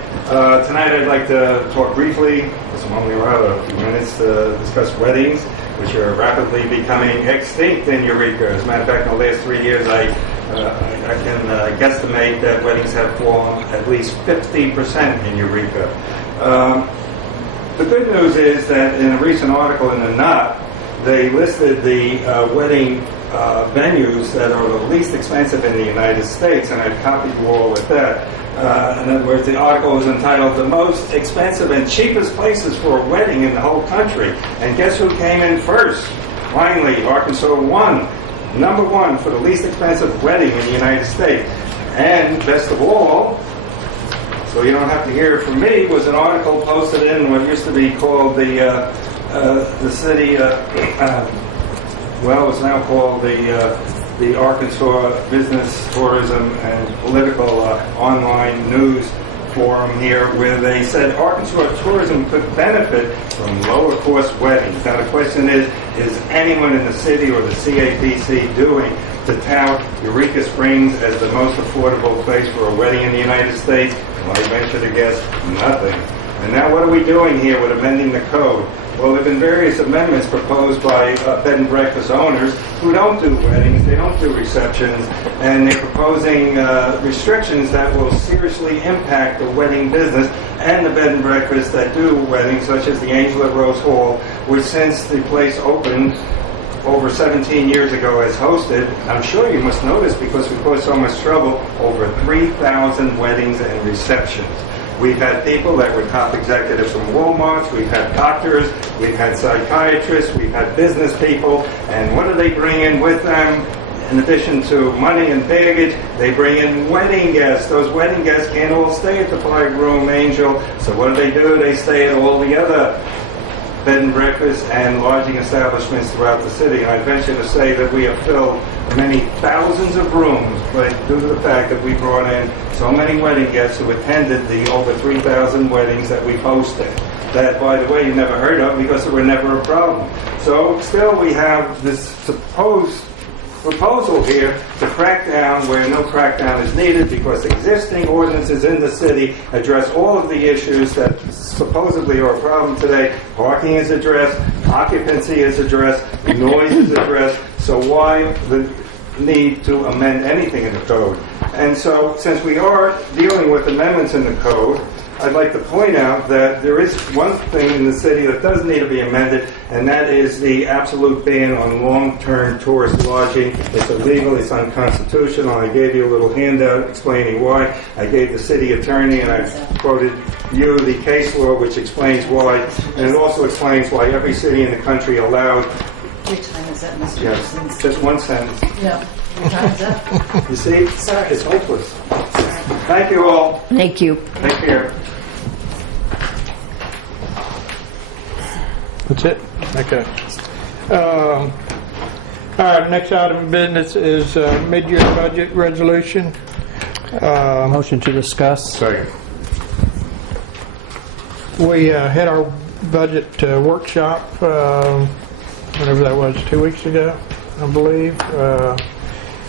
Tonight I'd like to talk briefly, because I'm only allowed a few minutes, to discuss weddings, which are rapidly becoming extinct in Eureka. As a matter of fact, in the last 3 years, I can guesstimate that weddings have fallen at least 50% in Eureka. The good news is that in a recent article in the Knot, they listed the wedding venues that are the least expensive in the United States, and I've copied you all with that. In other words, the article is entitled "The Most Expensive and Cheapest Places for a Wedding in the Whole Country." And guess who came in first? Finally, Arkansas won. Number one for the least expensive wedding in the United States. And best of all, so you don't have to hear it from me, was an article posted in what used to be called the city, it's now called the Arkansas Business, Tourism, and Political Online News forum here where they said Arkansas tourism could benefit from lower cost weddings. Now the question is anyone in the city or the CAPC doing to tout Eureka Springs as the most affordable place for a wedding in the United States? Well, I venture to guess nothing. And now what are we doing here with amending the code? Well, there have been various amendments proposed by bed and breakfast owners who don't do weddings, they don't do receptions, and they're proposing restrictions that will seriously impact the wedding business and the bed and breakfast that do weddings, such as the Angel at Rose Hall, which since the place opened over 17 years ago has hosted, I'm sure you must know this because we caused so much trouble, over 3,000 weddings and receptions. We've had people that were top executives from Walmart, we've had doctors, we've had psychiatrists, we've had business people, and what do they bring in with them? In addition to money and baggage, they bring in wedding guests. Those wedding guests can't all stay at the 5-room Angel, so what do? They stay at all the other bed and breakfast and lodging establishments throughout the city. And I venture to say that we have filled many thousands of rooms, but due to the fact that we brought in so many wedding guests who attended the over 3,000 weddings that we hosted. That, by the way, you never heard of because they were never a problem. So still we have this supposed proposal here to crack down where no crackdown is needed because existing ordinances in the city address all of the issues that supposedly are a problem today. Parking is addressed, occupancy is addressed, noise is addressed, so why the need to amend anything in the code? And so since we are dealing with amendments in the code, I'd like to point out that there is one thing in the city that does need to be amended, and that is the absolute ban on long-term tourist lodging. It's illegal, it's unconstitutional. I gave you a little handout explaining why. I gave the city attorney, and I quoted you the case law, which explains why, and it also explains why every city in the country allowed... Which time is that, Mr. Yes, President? just one sentence. No. Time's up. You see? Sorry. It's hopeless. Thank you all. Thank you. Take care. That's it? Okay. All right, next item of business is mid-year budget resolution. Motion to discuss. Second. We had our budget workshop, whatever that was, 2 weeks ago, I believe.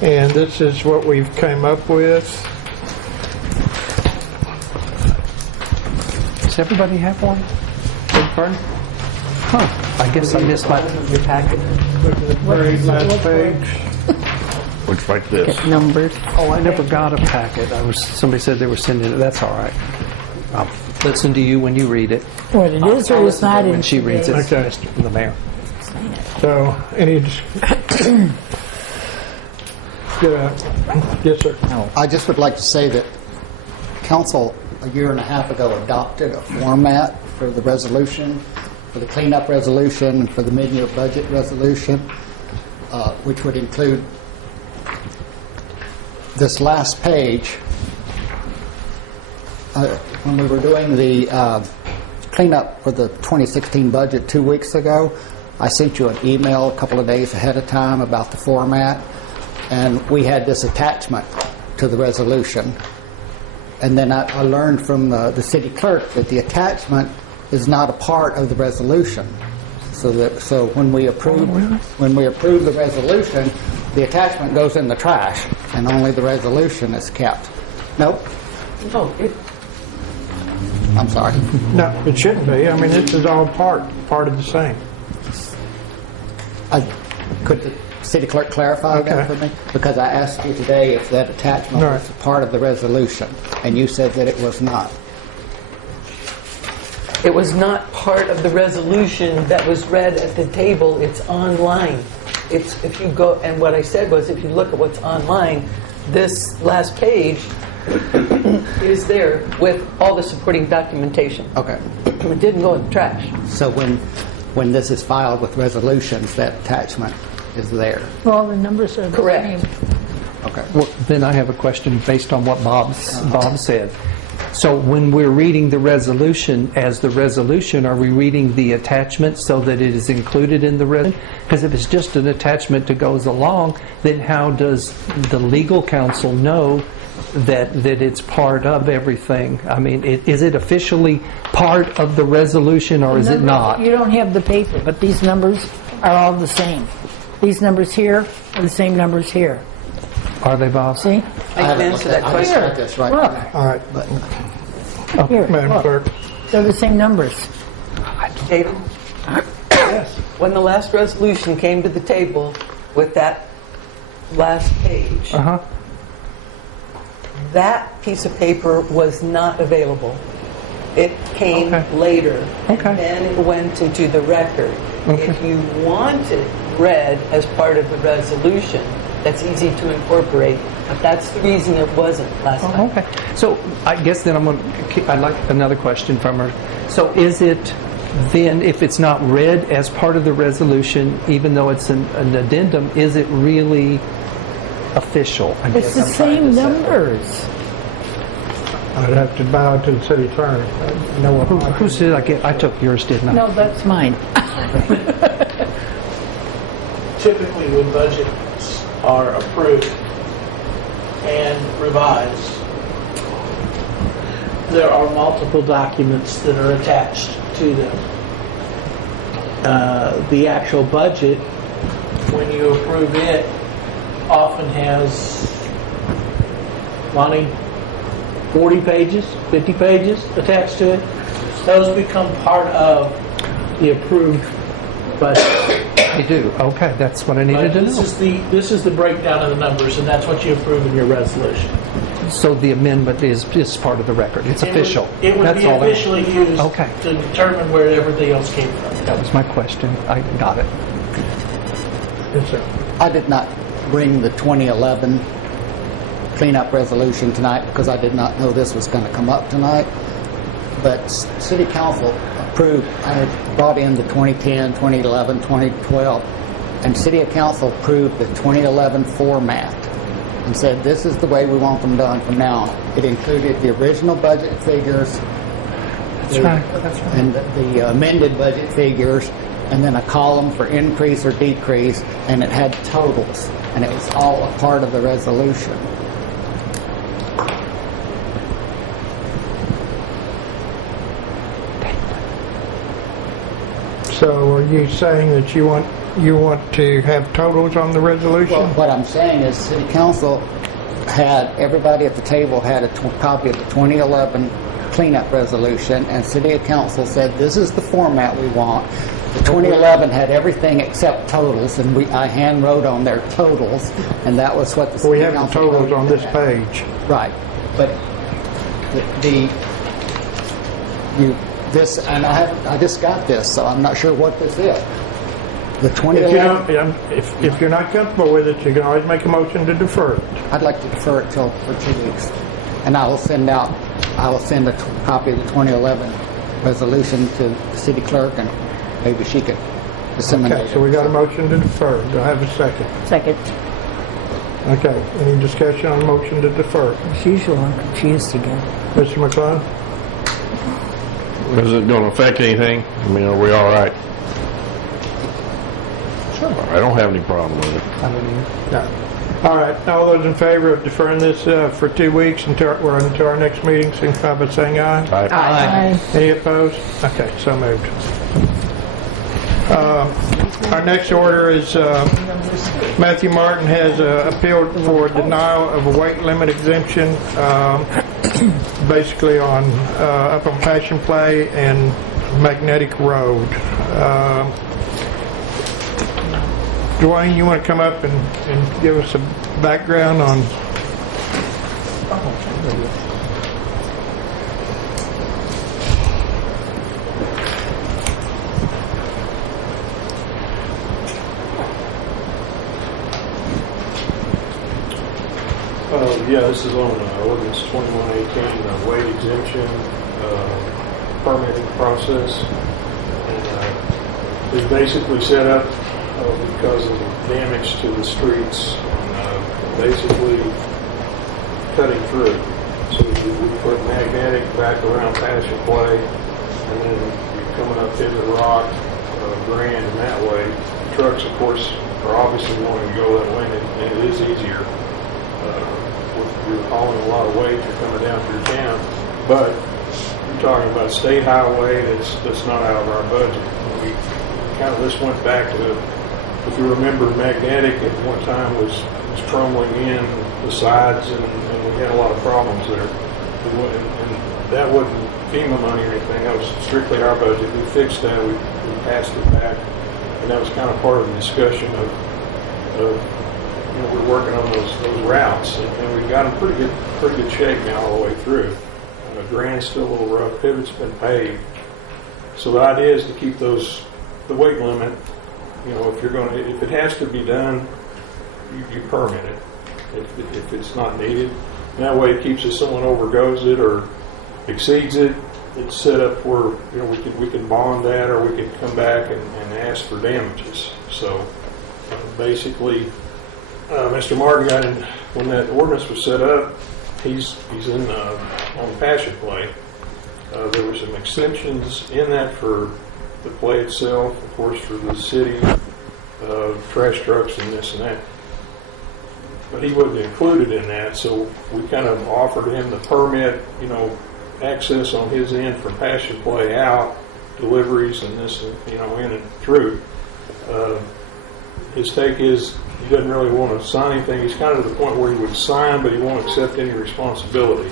And this is what we've came up with. Does everybody have one? Pardon? Huh. I guess I missed your packet. Look at the very last page. Looks like this. Get numbers. Oh, I never got a packet. Somebody said they were sending it. That's all right. I'll listen to you when you read it. What it is or it's not when in she reads it. Okay. The mayor. So, yes, sir. I just would like to say that council a year and a half ago adopted a format for the resolution, for the cleanup resolution, and for the mid-year budget resolution, which would include this last page. When we were doing the cleanup for the 2016 budget 2 weeks ago, I sent you an email a couple of days ahead of time about the format, and we had this attachment to the resolution. And then I learned from the city clerk that the attachment is not a part of the resolution. So when we approve the resolution, the attachment goes in the trash, and only the resolution is kept. Nope. Oh, I'm sorry. No, it shouldn't be. I mean, this is all part of the same. Could the city clerk clarify that for me? Because I asked you today if that attachment was part of the resolution, and you said that it was not. it was not part of the resolution that was read at the table. It's online. It's if you go, and what I said was, if you look at what's online, this last page is there with all the supporting documentation. Okay. It didn't go in the trash. So when this is filed with resolutions, that attachment is there. All the numbers are the Correct. same. Okay. Well, then I have a question based on what Bob said. So when we're reading the resolution as the resolution, are we reading the attachment so that it is included in the resolution? Because if it's just an attachment that goes along, then how does the legal counsel know that it's part of everything. I mean, is it officially part of the resolution or is it not? You don't have the paper, but these numbers are all the same. These numbers here are the same numbers here. Are they, Bob? See? I can answer that I just question. got this right Look. now. All right, Here, Madam look. Clerk. They're the same numbers. David? When the last resolution came to the table with that last page, Uh-huh. that piece of paper was not available. It came Okay. later, Okay. and then it went into the record. Okay. If you want it read as part of the resolution, that's easy to incorporate, but that's the reason it wasn't last time. Oh, okay. So I guess then I'd like another question from her. So is it then, if it's not read as part of the resolution, even though it's an addendum, is it really official? I It's guess the I'm trying same to say. numbers. I'd have to bow to the city attorney. I know what Whose did I get? I took yours, didn't I? No, that's mine. Typically, when budgets are approved and revised, there are multiple documents that are attached to them. The actual budget, when you approve it, often has, Lonnie, 40 pages, 50 pages attached to it. Those become part of the approved budget. They do. Okay, that's what I needed to know. This is the breakdown of the numbers, and that's what you approve in your resolution. So the amendment is part of the record. It's official. It would That's be all I- officially used Okay. to determine where everything else came from. That was my question. I got it. Yes, sir. I did not bring the 2011 cleanup resolution tonight because I did not know this was going to come up tonight. But City Council approved, I had brought in the 2010, 2011, 2012, and City Council approved the 2011 format and said this is the way we want them done from now on. It included the original budget figures, That's right. and the amended budget figures, and then a column for increase or decrease, and it had totals, and it was all a part of the resolution. So are you saying that you want to have totals on the resolution? Well, what I'm saying is City Council had, everybody at the table had a copy of the 2011 cleanup resolution, and City Council said this is the format we want. The 2011 had everything except totals, and I hand wrote on their totals, and that was what the City We have the Council totals wrote on this down. page. Right, but this, and I just got this, so I'm not sure what this is. The If 2011. if you're not comfortable with it, you can always make a motion to defer it. I'd like to defer it for 2 weeks, and I will send a copy of the 2011 resolution to the city clerk, and maybe she could disseminate Okay, so we got a motion to defer. Do I have a second? Second. Okay, any discussion on motion to defer? As usual, I'm confused again. Mr. McClung? Is it going to affect anything? I mean, are we all right? Sure. I don't have any problem with it. I don't even. No. All right, all those in favor of deferring this for 2 weeks until our next meeting, signify by saying aye. Aye. Any opposed? Okay, so moved. Our next order is Matthew Martin has appealed for denial of a weight limit exemption, basically on up on Passion Play and Magnetic Road. Dwayne, you want to come up and give us a background on? Yeah, this is on ordinance 2118, weight exemption permitting process. And it's basically set up because of the damage to the streets and basically cutting through. So we put magnetic back around Passion Play, and then you're coming up into Rock, Grand, and that way. Trucks, of course, are obviously wanting to go that way, and it is easier. you're hauling a lot of weight, you're coming down through town. But you're talking about state highway that's not out of our budget. We kind of this went back to, if you remember, magnetic at one time was crumbling in the sides, and we had a lot of problems there. And that wasn't FEMA money or anything. That was strictly our budget. We fixed that. We passed it back, and that was kind of part of the discussion of we're working on those routes, and we've got them pretty good shape now all the way through. Grant's still a little rough. Pivot's been paved. So the idea is to keep the weight limit. If it has to be done, you permit it. If it's not needed, and that way it keeps if someone overgoes it or exceeds it, it's set up where we can bond that, or we can come back and ask for damages. So basically, Mr. Martin got in when that ordinance was set up. He's in on the passion play. There were some exceptions in that for the play itself, of course, for the city, trash trucks and this and that. But he wasn't included in that, so we kind of offered him the permit, access on his end from passion play out, deliveries and this, in and through. His take is he doesn't really want to sign anything. He's kind of at the point where he would sign, but he won't accept any responsibility.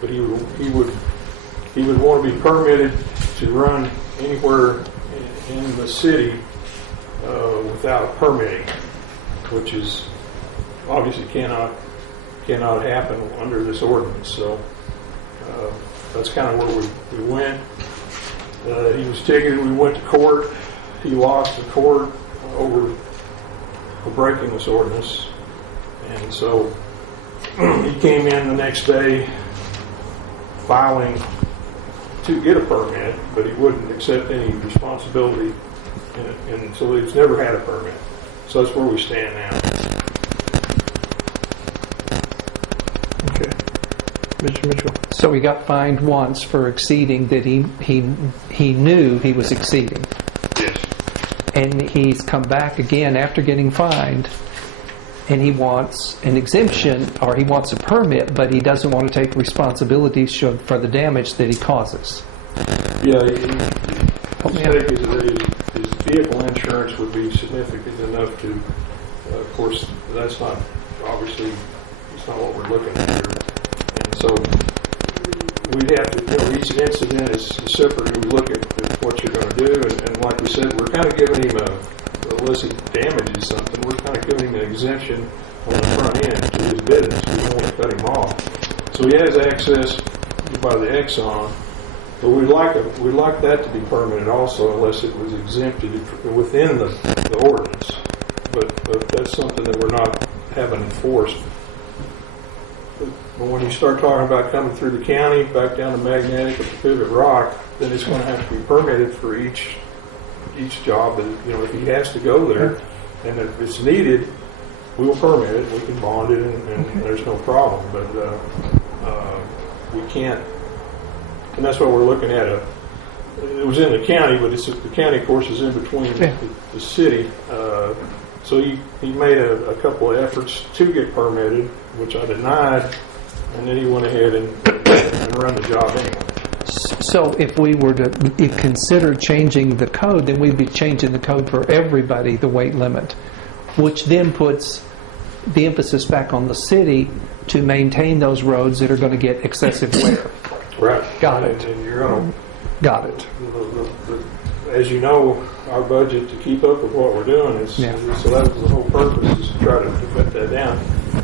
But he would want to be permitted to run anywhere in the city without permitting, which is obviously cannot happen under this ordinance. So that's kind of where we went. He was ticketed. We went to court. He lost the court over breaking this ordinance, and so he came in the next day filing to get a permit, but he wouldn't accept any responsibility in it, and so he's never had a permit. So that's where we stand now. Okay. Mr. Mitchell. So he got fined once for exceeding that he knew he was exceeding. Yes. And he's come back again after getting fined, and he wants an exemption, or he wants a permit, but he doesn't want to take responsibility for the damage that he causes. Yeah, his take is that his vehicle insurance would be significant enough to, of course, that's not, obviously, it's not what we're looking at here. And so we'd have to, each incident is separate. We look at what you're going to do, and like we said, we're kind of giving him unless he damages something, we're kind of giving him an exemption on the front end to his business. We don't want to cut him off. So he has access by the Exxon, but we'd like that to be permanent also, unless it was exempted within the ordinance. But that's something that we're not having enforced. But when you start talking about coming through the county, back down to Magnetic or Pivot Rock, then it's going to have to be permitted for each job. That, if he has to go there, and if it's needed, we will permit it. We can bond it, and there's no problem. But we can't, and that's what we're looking at. It was in the county, but the county, of course, is in between the city. So he made a couple of efforts to get permitted, which I denied, and then he went ahead and run the job anyway. So if we were to consider changing the code, then we'd be changing the code for everybody, the weight limit, which then puts the emphasis back on the city to maintain those roads that are going to get excessive wear. Right. Got it. And you're going to... Got it. As you know, our budget to keep up with what we're doing is, so that was the whole purpose, is to try to cut that down.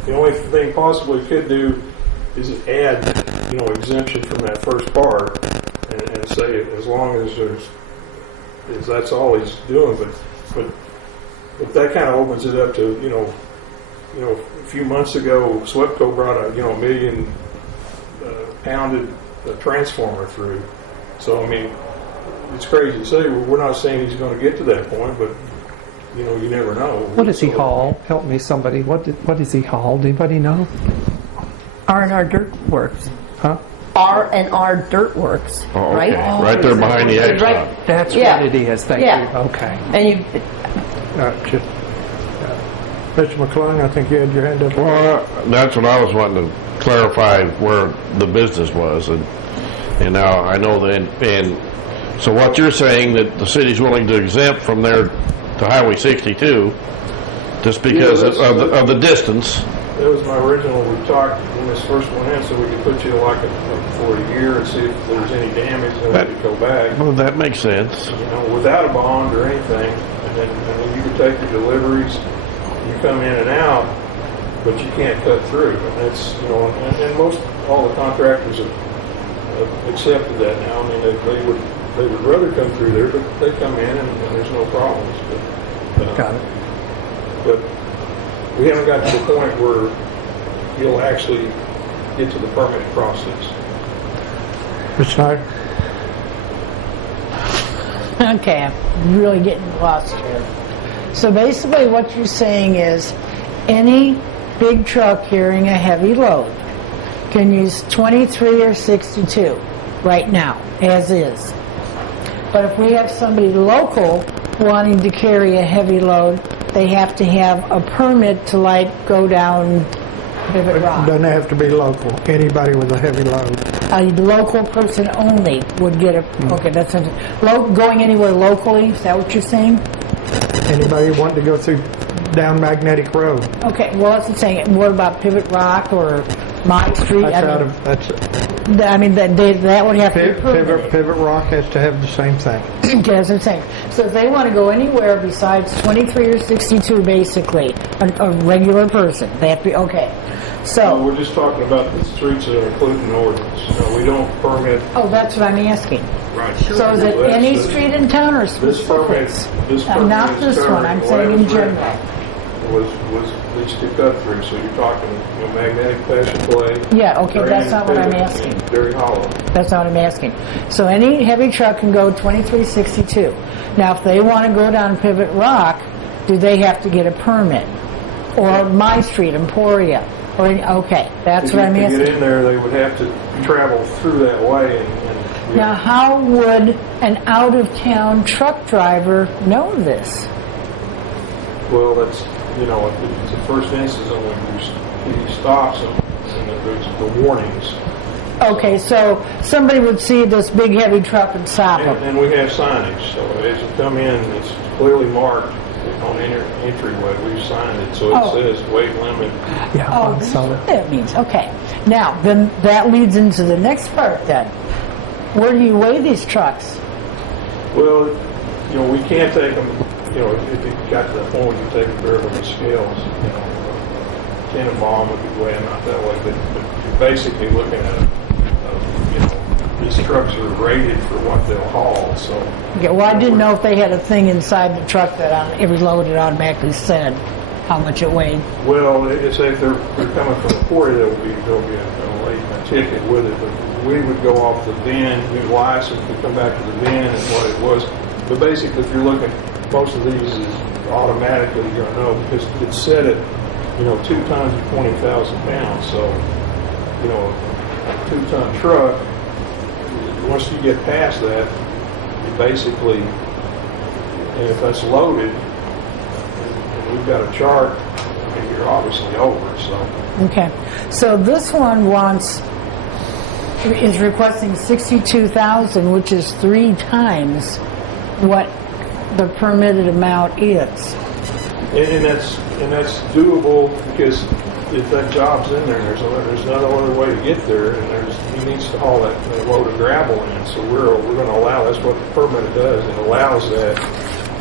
The only thing possibly could do is add, exemption from that first part and say as long as that's all he's doing, but that kind of opens it up to, a few months ago, SWEPCO brought a, $1 million pounded transformer through. So, it's crazy to say. We're not saying he's going to get to that point, but, you never know. What does he haul? Help me, somebody. What does he haul? Anybody know? R&R Dirt Works. Huh? R&R Dirt Works, Oh, right? okay. Right there behind the Exxon. Right. That's what it is. Thank you. Okay. And you, Mr. McClung, I think you had your hand up. Well, that's what I was wanting to clarify where the business was, and now I know that. And so what you're saying that the city's willing to exempt from there to Highway 62, just because of the distance. That was my original. We talked when this first went in, so we could put you like for a year and see if there was any damage, and then we could go back. Well, that makes sense. You know, without a bond or anything, and then you could take your deliveries. You come in and out, but you can't cut through. And that's, you know, and most all the contractors have accepted that now. I mean, they would rather come through there, but they come in and there's no problems. But, Got it. But we haven't got to the point where you'll actually get to the permitting process. Mr. Snyder? Okay, I'm really getting lost here. So basically what you're saying is any big truck carrying a heavy load can use 23 or 62 right now, as is. But if we have somebody local wanting to carry a heavy load, they have to have a permit to like go down Pivot Rock. Doesn't have to be local. Anybody with a heavy load. A local person only would get a, okay, that's going anywhere locally, is that what you're saying? Anybody wanting to go through down Magnetic Road. Okay, well, that's what I'm saying. What about Pivot Rock or My Street? That would have to be permitted. Pivot Rock has to have the same thing. Okay, that's what I'm saying. So if they want to go anywhere besides 23 or 62, basically, a regular person, they have to be, okay. So we're just talking about the streets that are included in the ordinance. We don't permit. Oh, that's what I'm asking. Right. So is it any street in town or specifics? This permit Not is this one, I'm saying in general. Was these two cut through, so you're talking, Magnetic Passion Play. Yeah, okay, that's not what I'm asking. Dairy Hollow. That's not what I'm asking. So any heavy truck can go 2362. Now, if they want to go down Pivot Rock, do they have to get a permit? Or My Street, Emporia? Or okay, that's what I'm asking. To get in there, they would have to travel through that way. Now, how would an out-of-town truck driver know this? Well, that's, it's the first instance when he stops them, and there's the warnings. Okay, so somebody would see this big heavy truck and stop them. And we have signage, so as you come in, it's clearly marked on the entryway. We've signed it, so it says weight limit. Yeah, oh, that's what that means. Okay. Now, then that leads into the next part then. Where do you weigh these trucks? Well, we can't take them, if you got to that point, you take them there with the scales. Tannenbaum would be weighing out that way, but you're basically looking at, these trucks are rated for what they'll haul, so. Okay, well, I didn't know if they had a thing inside the truck that on every load it automatically said how much it weighed. Well, it's if they're coming from the quarry, there'll be a ticket with it, but we would go off the VIN, do license, we come back to the VIN and what it was. But basically, if you're looking, most of these is automatically you're going to know because it's set at, 2 tons or 20,000 pounds. So, a 2-ton truck, once you get past that, you basically, and if that's loaded, and we've got a chart, you're obviously over. So. Okay, so this one is requesting 62,000, which is 3 times what the permitted amount is. And that's doable because if that job's in there, there's no other way to get there, and he needs to haul that load of gravel in. So we're going to allow. That's what the permit does. It allows that,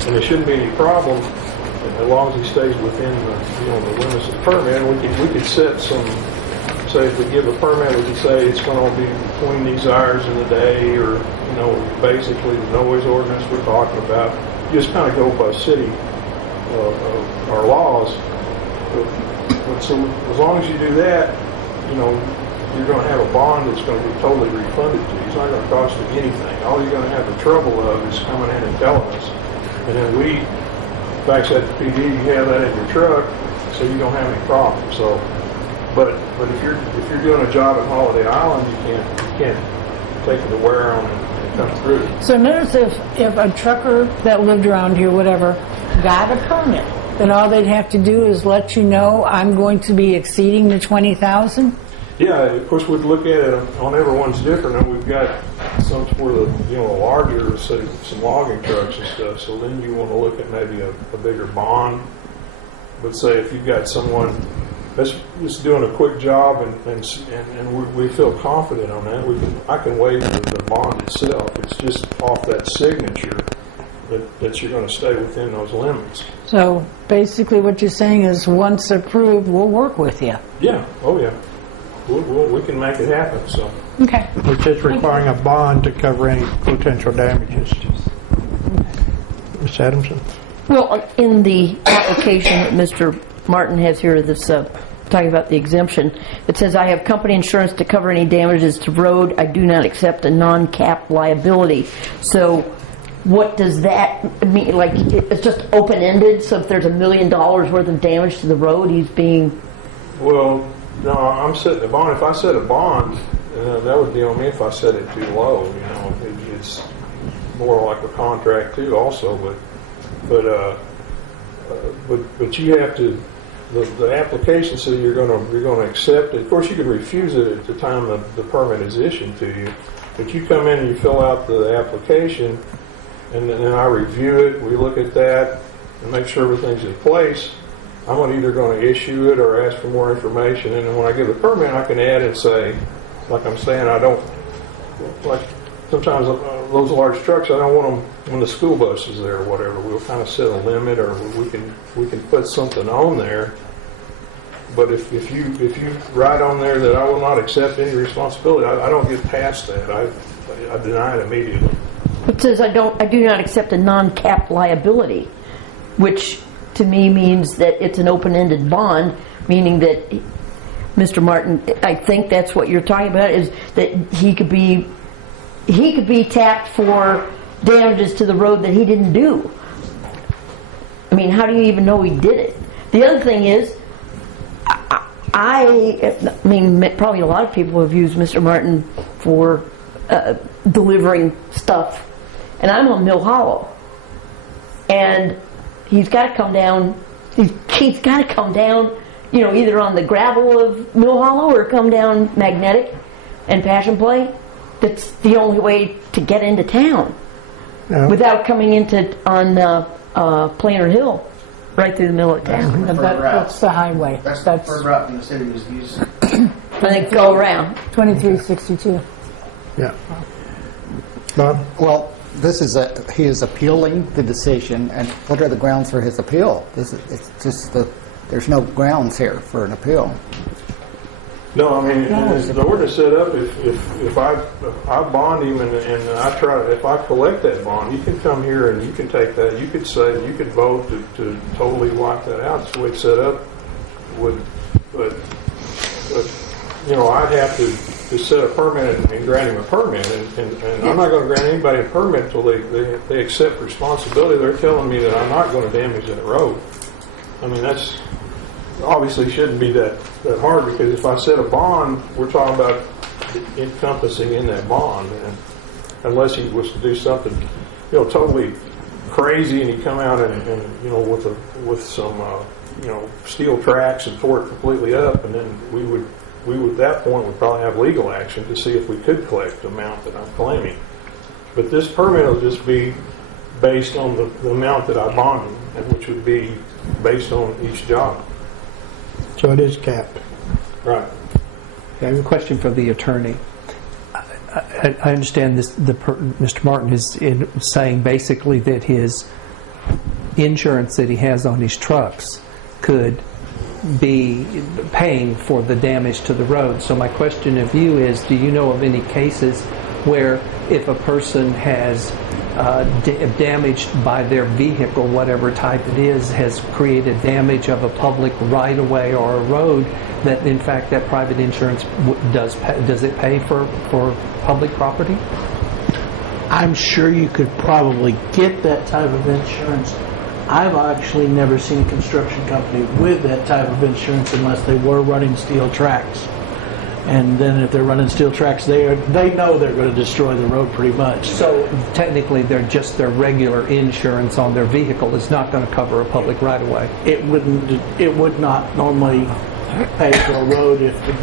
and there shouldn't be any problem as long as he stays within the limits of the permit. And we could set some. Say if we give a permit, we could say it's going to be between these hours in the day, or basically the noise ordinance we're talking about. Just kind of go by city our laws. But so as long as you do that, you're going to have a bond that's going to be totally refunded to you. It's not going to cost you anything. All you're going to have the trouble of is coming in and telling us, and then we fax that to PD. You have that in your truck, so you don't have any problem. So. But if you're doing a job at Holiday Island, you can't take it to Wareham and come through. So notice if a trucker that lived around here, whatever, got a permit, then all they'd have to do is let you know, I'm going to be exceeding the 20,000? Yeah, of course, we'd look at it on everyone's different, and we've got some for the, larger, say, some logging trucks and stuff, so then you want to look at maybe a bigger bond. But say if you've got someone that's just doing a quick job and we feel confident on that, I can waive the bond itself. It's just off that signature that you're going to stay within those limits. So basically what you're saying is once approved, we'll work with you. Yeah, oh yeah. We can make it happen, so. Okay. Which is requiring a bond to cover any potential damages. Ms. Adamson? Well, in the application that Mr. Martin has here, this talking about the exemption, it says, I have company insurance to cover any damages to road. I do not accept a non-cap liability. So what does that mean? Like, it's just open-ended, so if there's $1 million worth of damage to the road, he's being... Well, no, I'm setting a bond. If I set a bond, that would be on me if I set it too low. It's more like a contract too, also. But you have to. The application says you're going to accept it. Of course, you can refuse it at the time the permit is issued to you. But you come in and you fill out the application, and then I review it. We look at that and make sure everything's in place. I'm either going to issue it or ask for more information, and then when I give the permit, I can add and say, like I'm saying, I don't, like sometimes those large trucks, I don't want them when the school bus is there or whatever. We'll kind of set a limit, or we can put something on there. But if you write on there that I will not accept any responsibility, I don't get past that. I deny it immediately. It says I do not accept a non-cap liability, which to me means that it's an open-ended bond, meaning that Mr. Martin, I think that's what you're talking about, is that he could be tapped for damages to the road that he didn't do. I mean, how do you even know he did it? The other thing is, I mean, probably a lot of people have used Mr. Martin for delivering stuff, and I'm on Mill Hollow, and he's got to come down. He's got to come down, either on the gravel of Mill Hollow or come down Magnetic and Passion Play. That's the only way to get into town without coming on Plainer Hill, right through the middle of town. That's the highway. That's the preferred route in the city was used. And then go around. 2362. Yeah. Bob? Well, he is appealing the decision, and what are the grounds for his appeal? It's just there's no grounds here for an appeal. No, I mean, the ordinance set up, if I bond him and if I collect that bond, you can come here and you can take that, you could vote to totally wipe that out. That's the way it's set up. But I'd have to set a permit and grant him a permit, and I'm not going to grant anybody a permit until they accept responsibility. They're telling me that I'm not going to damage that road. I mean, that's obviously shouldn't be that hard, because if I set a bond, we're talking about encompassing in that bond, and unless he was to do something, totally crazy, and he come out and with some steel tracks and tore it completely up, and then we would at that point would probably have legal action to see if we could collect the amount that I'm claiming. But this permit will just be based on the amount that I bonded, and which would be based on each job. So it is capped. Right. I have a question for the attorney. I understand this. Mr. Martin is saying basically that his insurance that he has on his trucks could be paying for the damage to the road. So my question of you is, do you know of any cases where if a person has damaged by their vehicle, whatever type it is, has created damage of a public right-of-way or a road, that in fact that private insurance does it pay for public property? I'm sure you could probably get that type of insurance. I've actually never seen a construction company with that type of insurance unless they were running steel tracks. And then if they're running steel tracks there, they know they're going to destroy the road pretty much. So technically, they're just their regular insurance on their vehicle is not going to cover a public right-of-way. It would not normally pay for a road if it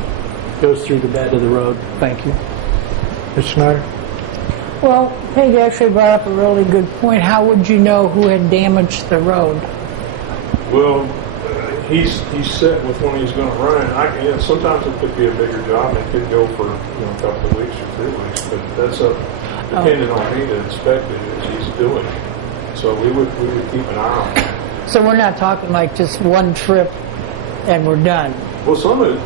goes through the bed of the road. Thank you. Mr. Snyder? Well, Peg actually brought up a really good point. How would you know who had damaged the road? Well, he's set with when he's going to run it. Sometimes it could be a bigger job, and it could go for a couple of weeks or 3 weeks, but that's dependent on me to inspect it as he's doing it. So we would keep an eye on it. So we're not talking like just one trip and we're done. Well, some of it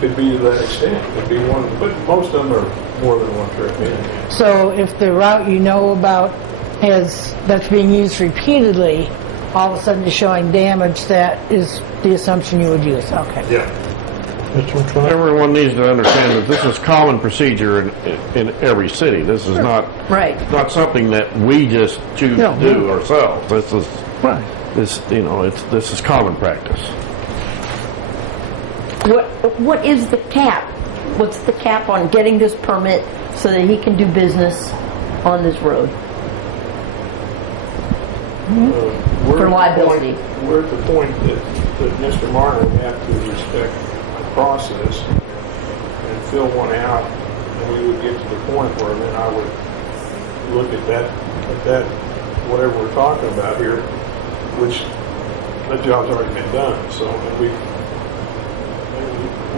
could be to that extent. Could be one, but most of them are more than one trip in. So if the route you know about that's being used repeatedly, all of a sudden is showing damage, that is the assumption you would use. Okay. Yeah. Everyone needs to understand that this is common procedure in every city. This is not something that we just choose to do ourselves. This is this is common practice. What is the cap? What's the cap on getting this permit so that he can do business on this road? For liability. We're at the point that Mr. Martin would have to respect the process and fill one out, and we would get to the point where then I would look at that whatever we're talking about here, which that job's already been done. So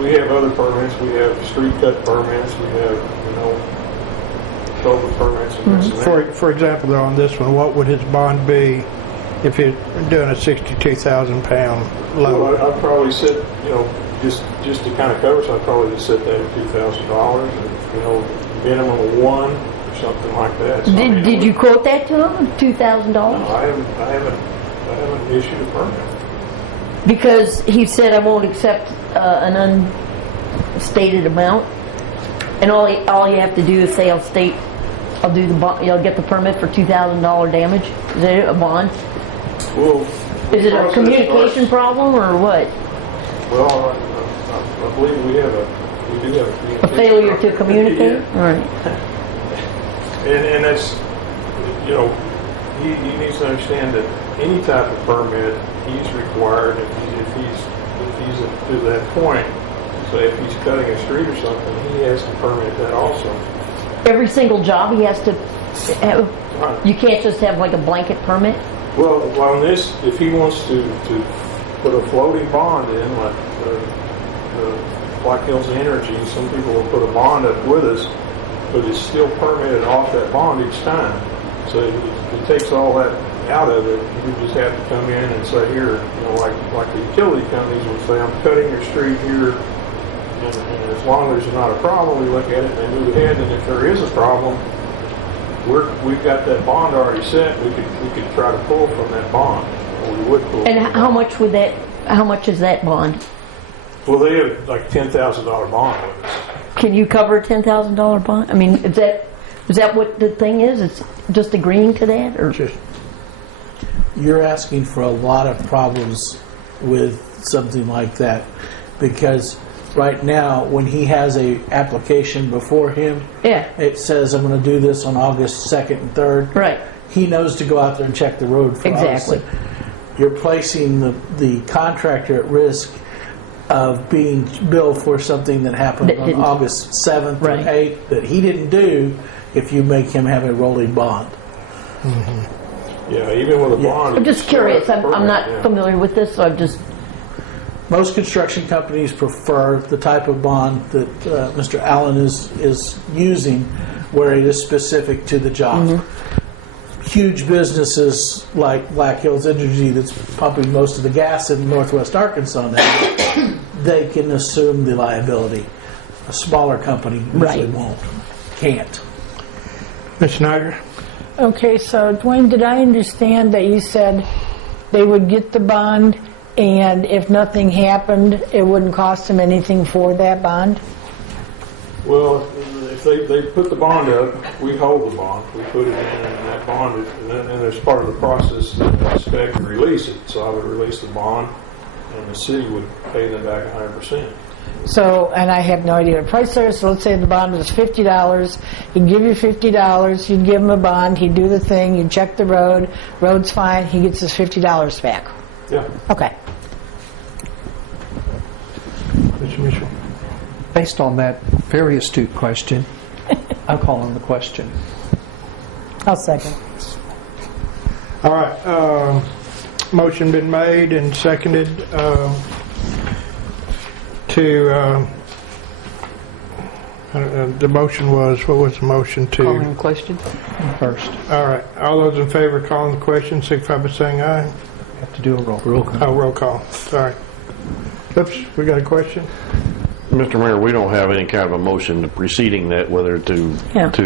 we have other permits. We have street cut permits. We have culvert permits. And For example, though, on this one, what would his bond be if he's doing a 62,000-pound load? Well, I'd probably set, just to kind of cover, so I'd probably just set that at $2,000, and minimum of one or something like that. So, Did you quote that to him? $2,000? No, I haven't issued a permit. Because he said I won't accept an unstated amount, and all you have to do is say I'll do the bond. You'll get the permit for $2,000 damage. Is it a bond? Well, is it a communication problem or what? Well, I believe we do have a failure to communicate. Yeah. Right. And that's he needs to understand that any type of permit he's required if he's to that point. So if he's cutting a street or something, he has to permit that also. Every single job he has to have. Right. You can't just have like a blanket permit. Well, on this, if he wants to put a floating bond in, like the Black Hills Energy, some people will put a bond up with us, but it's still permitted off that bond each time. So it takes all that out of it. You just have to come in and say, here, like the utility companies will say, I'm cutting your street here, and as long as there's not a problem, we look at it and they move ahead. And if there is a problem, we've got that bond already set. We could try to pull from that bond, or we would pull. And how much is that bond? Well, they have like $10,000 bond with us. Can you cover a $10,000 bond? I mean, is that what the thing is? It's just agreeing to that, or just? You're asking for a lot of problems with something like that, because right now, when he has a application before him, it says, I'm going to do this on August 2nd and 3rd. Right. He knows to go out there and check the road for exactly. August. You're placing the contractor at risk of being billed for something that happened on August 7th or 8th that he didn't do if you make him have a rolling bond. Mm-hmm. Yeah, even with a bond. I'm just curious. I'm not familiar with this, so I'm just... Most construction companies prefer the type of bond that Mr. Allen is using, where it is specific to the job. Mm-hmm. Huge businesses like Black Hills Energy, that's pumping most of the gas in northwest Arkansas now, they can assume the liability. A smaller company usually can't. Ms. Snyder? Okay, so Dwayne, did I understand that you said they would get the bond, and if nothing happened, it wouldn't cost them anything for that bond? Well, if they put the bond up, we hold the bond. We put it in, and that bond, and there's part of the process to inspect and release it. So I would release the bond, and the city would pay them back 100%. So, and I have no idea what price there is, so let's say the bond was $50. He'd give you $50, you'd give him a bond, he'd do the thing, you'd check the road's fine, he gets his $50 back. Yeah. Okay. Mr. Mitchell. Based on that very astute question, I'll call on the question. I'll second. All right, motion been made and seconded the motion was, what was the motion to? Calling the question first. All right, all those in favor of calling the question, signify by saying aye. Have to do a roll call. Oh, roll call, sorry. Oops, we got a question? Mr. Mayor, we don't have any kind of a motion preceding that, whether to take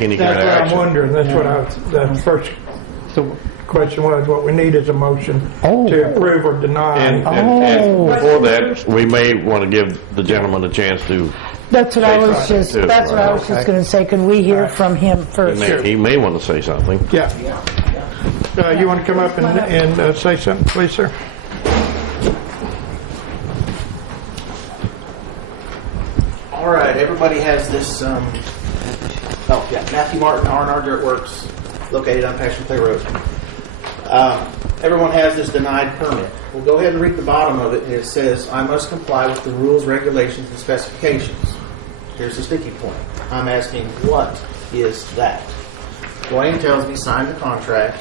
any kind of That's what action. I'm wondering, that's what the first question was, what we need is a motion to approve or deny. And before that, we may want to give the gentleman a chance to. That's what I was just going to say. Can we hear from him first? He may want to say something. Yeah. You want to come up and say something, please, sir? All right, everybody has this. Matthew Martin, R&R Dirt Works, located on Passion Play Road. Everyone has this denied permit. We'll go ahead and read the bottom of it, and it says, I must comply with the rules, regulations, and specifications. Here's the sticky point. I'm asking, what is that? Dwayne tells me sign the contract.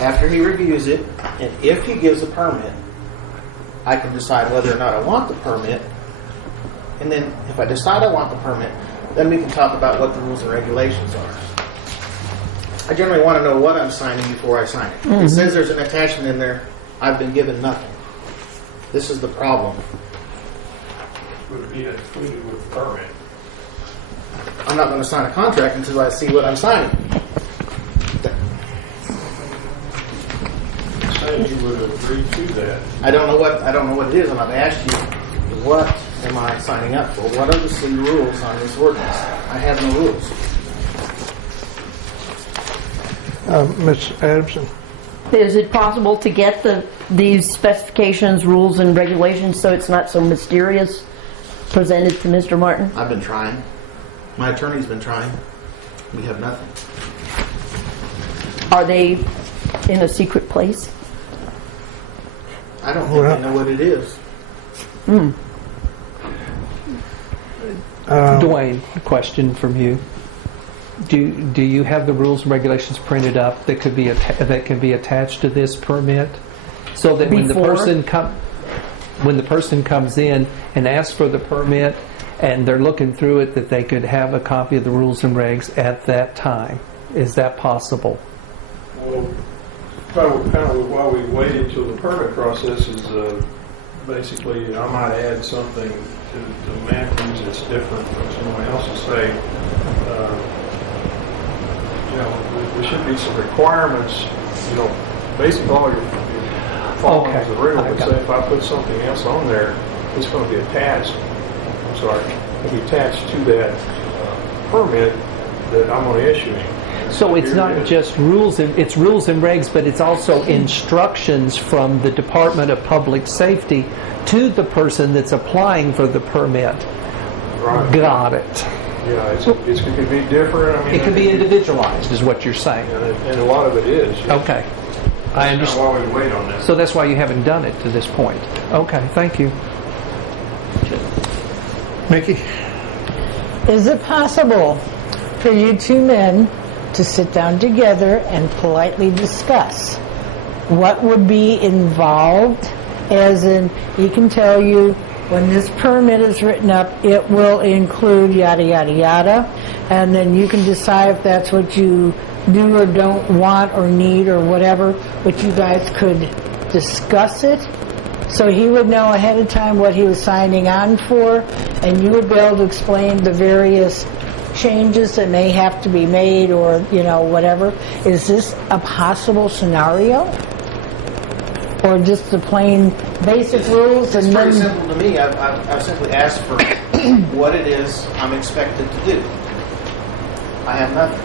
After he reviews it, and if he gives a permit, I can decide whether or not I want the permit. And then if I decide I want the permit, then we can talk about what the rules and regulations are. I generally want to know what I'm signing before I sign it. It says there's an attachment in there. I've been given nothing. This is the problem. Would be included with the permit. I'm not going to sign a contract until I see what I'm signing. Saying you would agree to that. I don't know what it is. I'm going to ask you, what am I signing up for? What are the city rules on this ordinance? I have no rules. Ms. Adamson. Is it possible to get these specifications, rules, and regulations so it's not so mysterious presented to Mr. Martin? I've been trying. My attorney's been trying. We have nothing. Are they in a secret place? I don't think I know what it is. Dwayne, a question from you. Do you have the rules and regulations printed up that could be that can be attached to this permit, so that when the person comes in and asks for the permit and they're looking through it, that they could have a copy of the rules and regs at that time? Is that possible? Well, kind of while we waited till the permit process is basically, I might add something to Matthews that's different from someone else's. Say, there should be some requirements. Basically all you're following is the rule. But say if I put something else on there, it's going to be attached. It'll be attached to that permit that I'm going to issue. So it's not just rules and regs, but it's also instructions from the Department of Public Safety to the person that's applying for the permit. Right. Got it. Yeah, it could be different. I mean, it could be individualized, is what you're saying. And a lot of it is. Yeah. Okay. I understand. Why we wait on that. So that's why you haven't done it to this point. Okay, thank you. Mickey? Is it possible for you two men to sit down together and politely discuss what would be involved? As in, he can tell you, when this permit is written up, it will include yada, yada, yada. And then you can decide if that's what you do or don't want or need or whatever. But you guys could discuss it. So he would know ahead of time what he was signing on for. And you would be able to explain the various changes that may have to be made or, whatever. Is this a possible scenario? Or just the plain basic rules? It's pretty simple to me. I've simply asked for what it is I'm expected to do. I have nothing.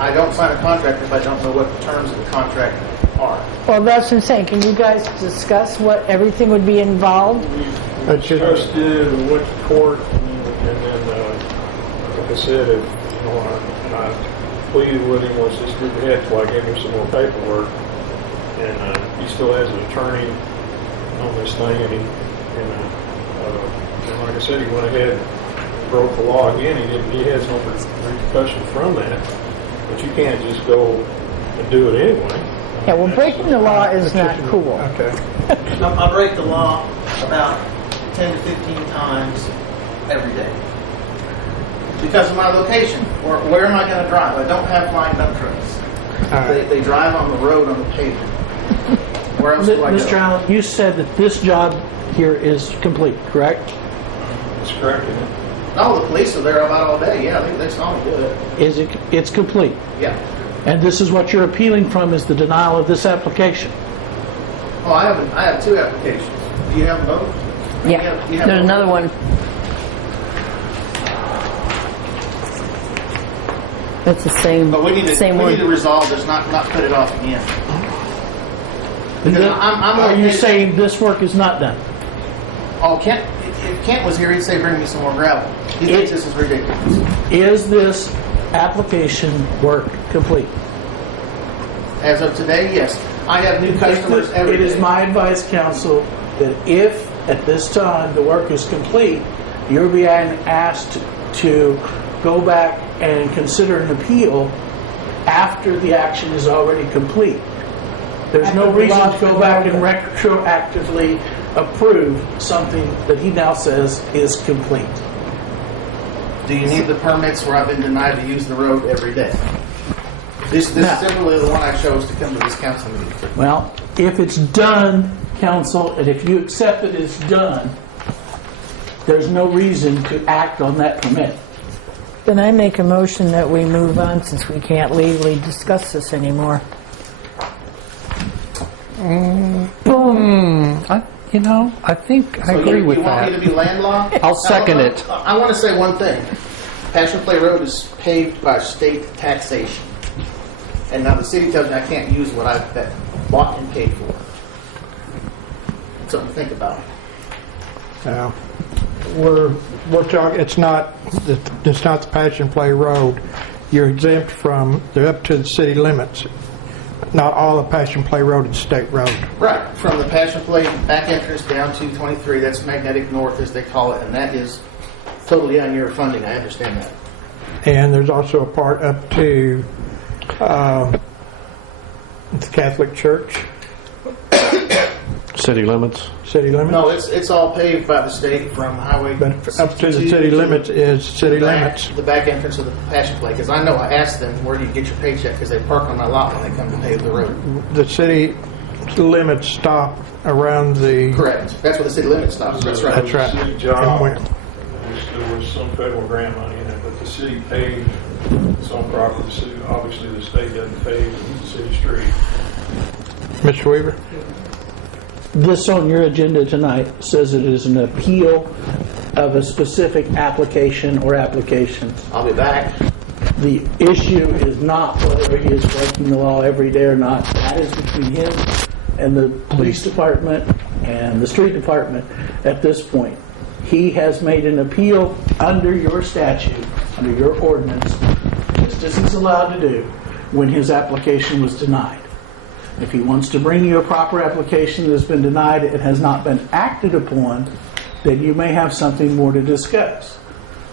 I don't sign a contract if I don't know what the terms of the contract are. Well, that's what I'm saying. Can you guys discuss what everything would be involved? We That should, Just did, we went to court, and then, like I said, and I pleaded with him once this group ahead, so I gave him some more paperwork, and he still has an attorney on this thing, and like I said, he went ahead and broke the law again. He has no repercussion from that, but you can't just go and do it anyway. Yeah, well, breaking the law is not cool. okay. I break the law about 10 to 15 times every day because of my location. Where am I going to drive? I don't have lined up trucks. They drive on the road on the pavement. Where else do I go? Mr. Allen, you said that this job here is complete, correct? That's correct, isn't it? No, the police are there about all day. Yeah, they saw me do it. It's complete. Yeah. And this is what you're appealing from, is the denial of this application. Oh, I have 2 applications. Do you have both? Yeah. You have There's both? another one. That's the same. But we need one. to resolve this, not put it off again. Because Are you saying this work is not done? Oh, if Kent was here, he'd say, bring me some more gravel. He thinks this is ridiculous. Is this application work complete? As of today, yes. I have new customers every day. It is my advice, counsel, that if at this time the work is complete, you're being asked to go back and consider an appeal after the action is already complete. There's no reason to go back and retroactively approve something that he now says is complete. Do you need the permits where I've been denied to use the road every day? This is simply the one I chose to come to this council meeting. Well, if it's done, counsel, and if you accept that it's done, there's no reason to act on that permit. Then I make a motion that we move on since we can't legally discuss this anymore. I think I So agree with you want that. me to be landlocked? I'll second it. I want to say one thing. Passion Play Road is paved by state taxation. And now the city tells me I can't use what I've bought and paid for. Something to think about. We're talking, it's not the Passion Play Road. You're exempt from, they're up to the city limits. Not all of Passion Play Road is state road. Right, from the Passion Play back entrance down to 23, that's magnetic north as they call it, and that is totally on your funding, I understand that. And there's also a part up to the Catholic Church. City limits? City limits? No, it's all paved by the state from highway. But up to the city limits is city limits. The back entrance of the Passion Play, because I know I asked them, where do you get your paycheck? Because they park on my lot when they come to pave the road. The city limits stop around the... Correct. That's where the city limit stops. That's right. That's right. City job. And There was some federal grant money in it, but the city paid some property. The city, obviously, the state doesn't pay the city street. Mr. Weaver? This on your agenda tonight says it is an appeal of a specific application or applications. I'll be back. The issue is not whether he is breaking the law every day or not. That is between him and the police department and the street department at this point. He has made an appeal under your statute, under your ordinance, just as he's allowed to do when his application was denied. If he wants to bring you a proper application that has been denied and has not been acted upon, then you may have something more to discuss.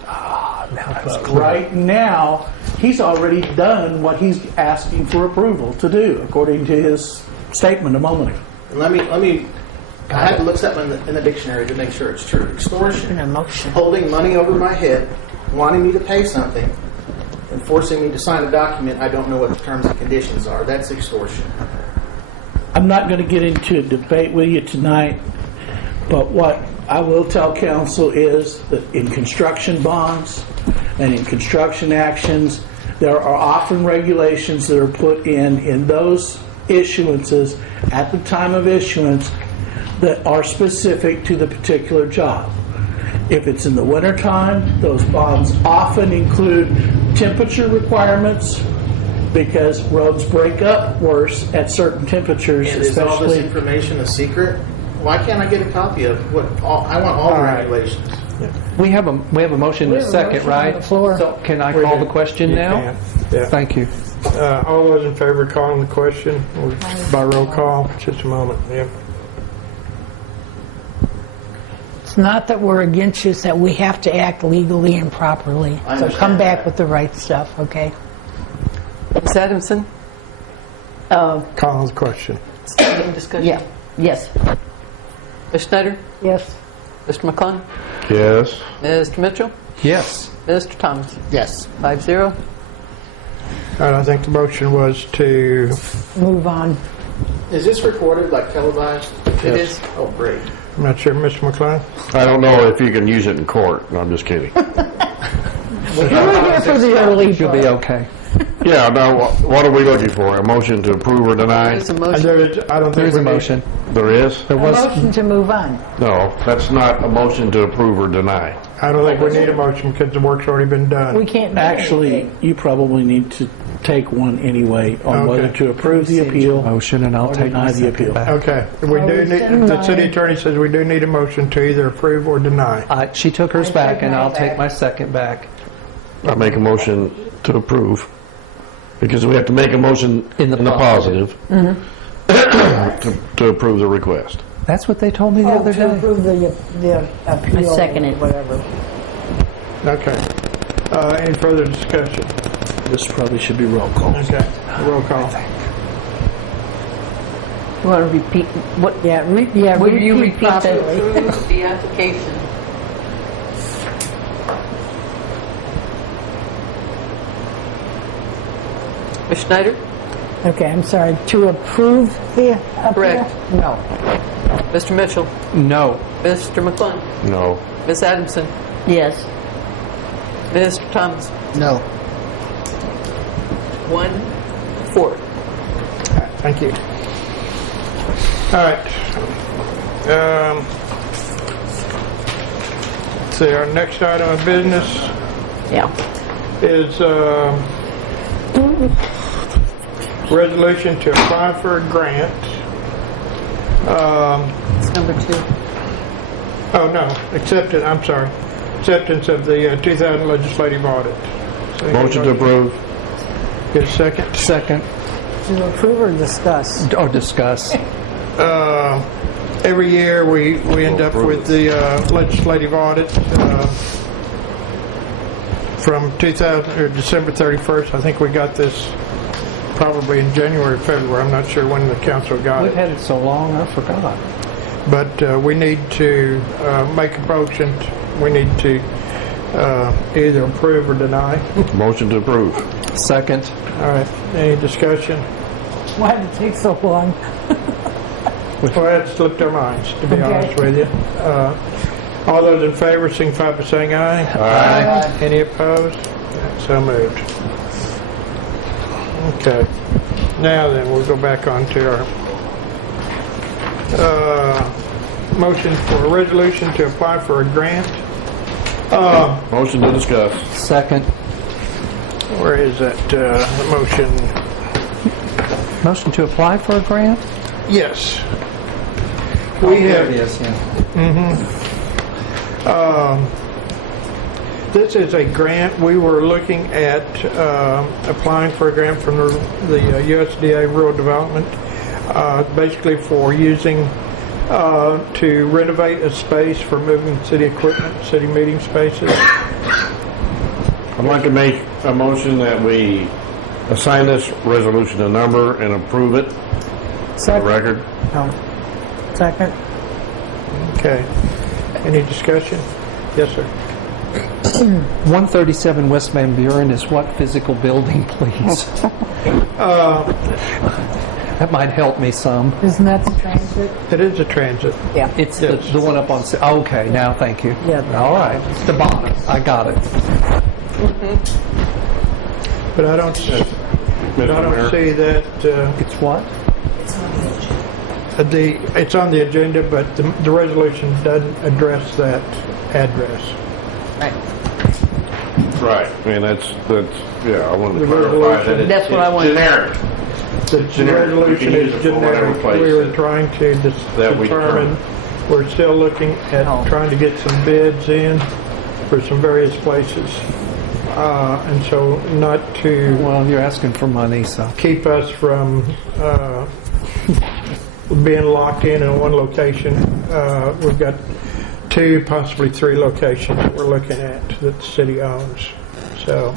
But right now, he's already done what he's asking for approval to do, according to his statement a moment ago. Let me. I had to look something in the dictionary to make sure it's true. Extortion, holding money over my head, wanting me to pay something, and forcing me to sign a document I don't know what the terms and conditions are. That's extortion. I'm not going to get into a debate with you tonight, but what I will tell council is that in construction bonds and in construction actions, there are often regulations that are put in those issuances at the time of issuance that are specific to the particular job. If it's in the wintertime, those bonds often include temperature requirements because roads break up worse at certain temperatures. And is all this information a secret? Why can't I get a copy of what, I want all the regulations. We have a motion and a second, right? So can I call the question You now? can, yeah. Thank you. All those in favor of calling the question by roll call? Just a moment. Yep. It's not that we're against you, it's that we have to act legally and properly. I So understand come back that. with the right stuff, okay? Ms. Adamson? Call the question. Any discussion? Yeah, yes. Ms. Schneider? Yes. Mr. McClung? Yes. Mr. Mitchell? Yes. Mr. Thomas? Yes. 5-0. And I think the motion was to, Move on. Is this recorded, like televised? It is. Oh, great. I'm not sure, Mr. McClung? I don't know if you can use it in court. No, I'm just kidding. We're here for the early You'll part. be okay. Yeah, now, what are we looking for? A motion to approve or deny? There's a motion. I don't think There's we a need- motion. There is? There A was. motion to move on. No, that's not a motion to approve or deny. I don't think we need a motion because the work's already been done. We can't make Actually, anything. you probably need to take one anyway on whether Okay. to approve the appeal Motion, and I'll or take my deny the second appeal. back. Okay, we Oh, do it's need, the denied. city attorney says we do need a motion to either approve or deny. She took hers I back, take and mine I'll take back. my second back. I make a motion to approve, because we have to make a motion In the positive to approve the request. That's what they told me the Oh, other to day. approve the appeal. I second it. Whatever. Okay. Any further discussion? This probably should be roll call. Okay, roll call. You want to repeat what? Yeah, Will you repeat the- properly. Approve the application. Ms. Schneider? Okay, I'm sorry. To approve the appeal? Correct. No. Mr. Mitchell? No. Mr. McClung? No. Ms. Adamson? Yes. Mr. Thomas? No. 1-4. Thank you. All right. Let's see, our next item of business Yeah. is resolution to apply for a grant. It's number 2. Oh, no, I'm sorry. Acceptance of the 2000 legislative audit. So Motion to approve. Get a second? Second. To approve or discuss? Or discuss. Every year we end up with the legislative audit from 2000 or December 31st. I think we got this probably in January, February. I'm not sure when the council got We've it. had it so long, I forgot. But we need to make a motion. We need to either approve or deny. Motion to approve. Second. All right. Any discussion? Why did it take so long? Well, it slipped our minds, to be Okay. honest with you. All those in favor signify by saying aye. Aye. Any opposed? So moved. Okay. Now then, we'll go back on to our motion for a resolution to apply for a grant. Motion to discuss. Second. Where is that motion? Motion to apply for a grant? Yes. We There have. it is, yeah. This is a grant. We were looking at applying for a grant from the USDA Rural Development, basically for using to renovate a space for moving city equipment, city meeting spaces. I'd like to make a motion that we assign this resolution a number and approve it for the Second. record. No. Second. Okay. Any discussion? Yes, sir. 137 West Van Buren is what physical building, please? That might help me some. Isn't that the transit? It is a transit. Yeah. It's Yes. the one up on... Okay, now thank you. Yeah. All right. The bottom. I got it. But I don't see that. It's what? It's on the agenda, but the resolution doesn't address that address. Right. I mean, that's yeah, I wanted to The clarify that resolution. it's That's what I wanted. generic. The resolution is generic. We were trying to determine, we're still looking at trying to get some bids in for some various places. And so not to... Well, you're asking for money, so... keep us from being locked in one location. We've got 2, possibly 3 locations that we're looking at that the city owns. So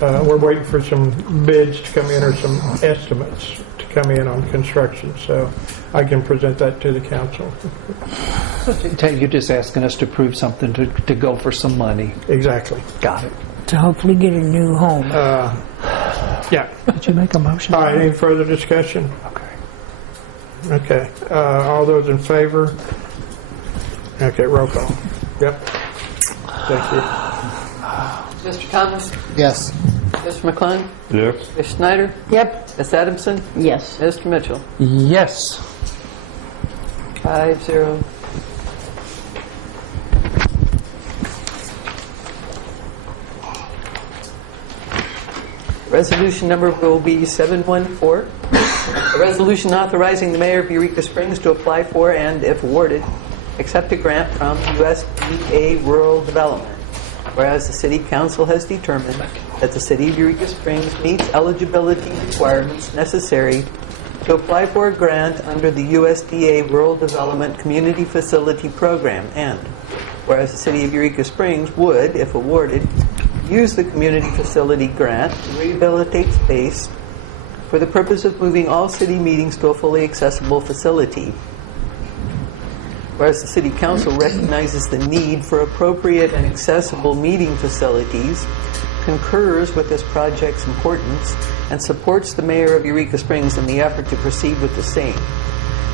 we're waiting for some bids to come in or some estimates to come in on construction. So I can present that to the council. You're just asking us to prove something to go for some money. Exactly. Got it. To hopefully get a new home. Yeah. Did you make a motion? All right, any further discussion? Okay. All those in favor? Okay, roll call. Yep. Thank you. Mr. Thomas? Yes. Mr. McClung? Yes. Ms. Schneider? Yep. Ms. Adamson? Yes. Mr. Mitchell? Yes. 5-0. Resolution number will be 714. A resolution authorizing the mayor of Eureka Springs to apply for and, if awarded, accept a grant from USDA Rural Development. Whereas the City Council has determined that the City of Eureka Springs meets eligibility requirements necessary to apply for a grant under the USDA Rural Development Community Facility Program, and whereas the City of Eureka Springs would, if awarded, use the community facility grant to rehabilitate space for the purpose of moving all city meetings to a fully accessible facility. Whereas the City Council recognizes the need for appropriate and accessible meeting facilities, concurs with this project's importance, and supports the Mayor of Eureka Springs in the effort to proceed with the same.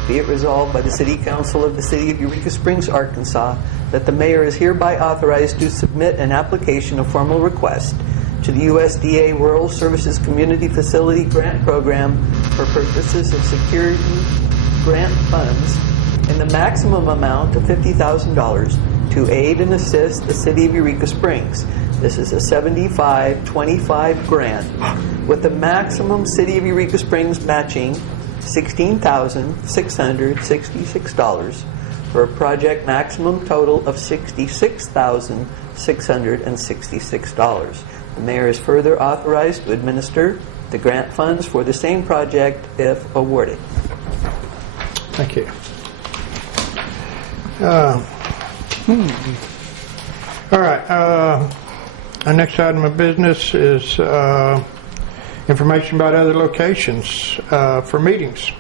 Be it resolved by the City Council of the City of Eureka Springs, Arkansas, that the Mayor is hereby authorized to submit an application of formal request to the USDA Rural Services Community Facility Grant Program for purposes of security grant funds in the maximum amount of $50,000 to aid and assist the City of Eureka Springs. This is a 75-25 grant with the maximum City of Eureka Springs matching $16,666 for a project maximum total of $66,666. The Mayor is further authorized to administer the grant funds for the same project if awarded. Thank you. All right. Our next item of business is information about other locations for meetings.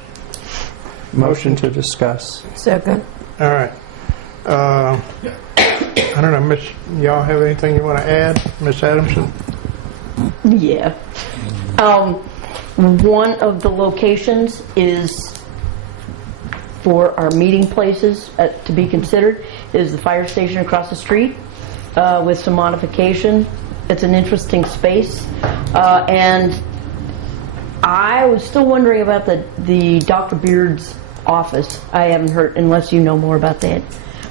Motion to discuss. Second. All right. I don't know, Miss. Y'all have anything you want to add, Miss Adamson? Yeah. One of the locations is for our meeting places to be considered is the fire station across the street with some modification. It's an interesting space, and I was still wondering about the Dr. Beard's office. I haven't heard, unless you know more about that.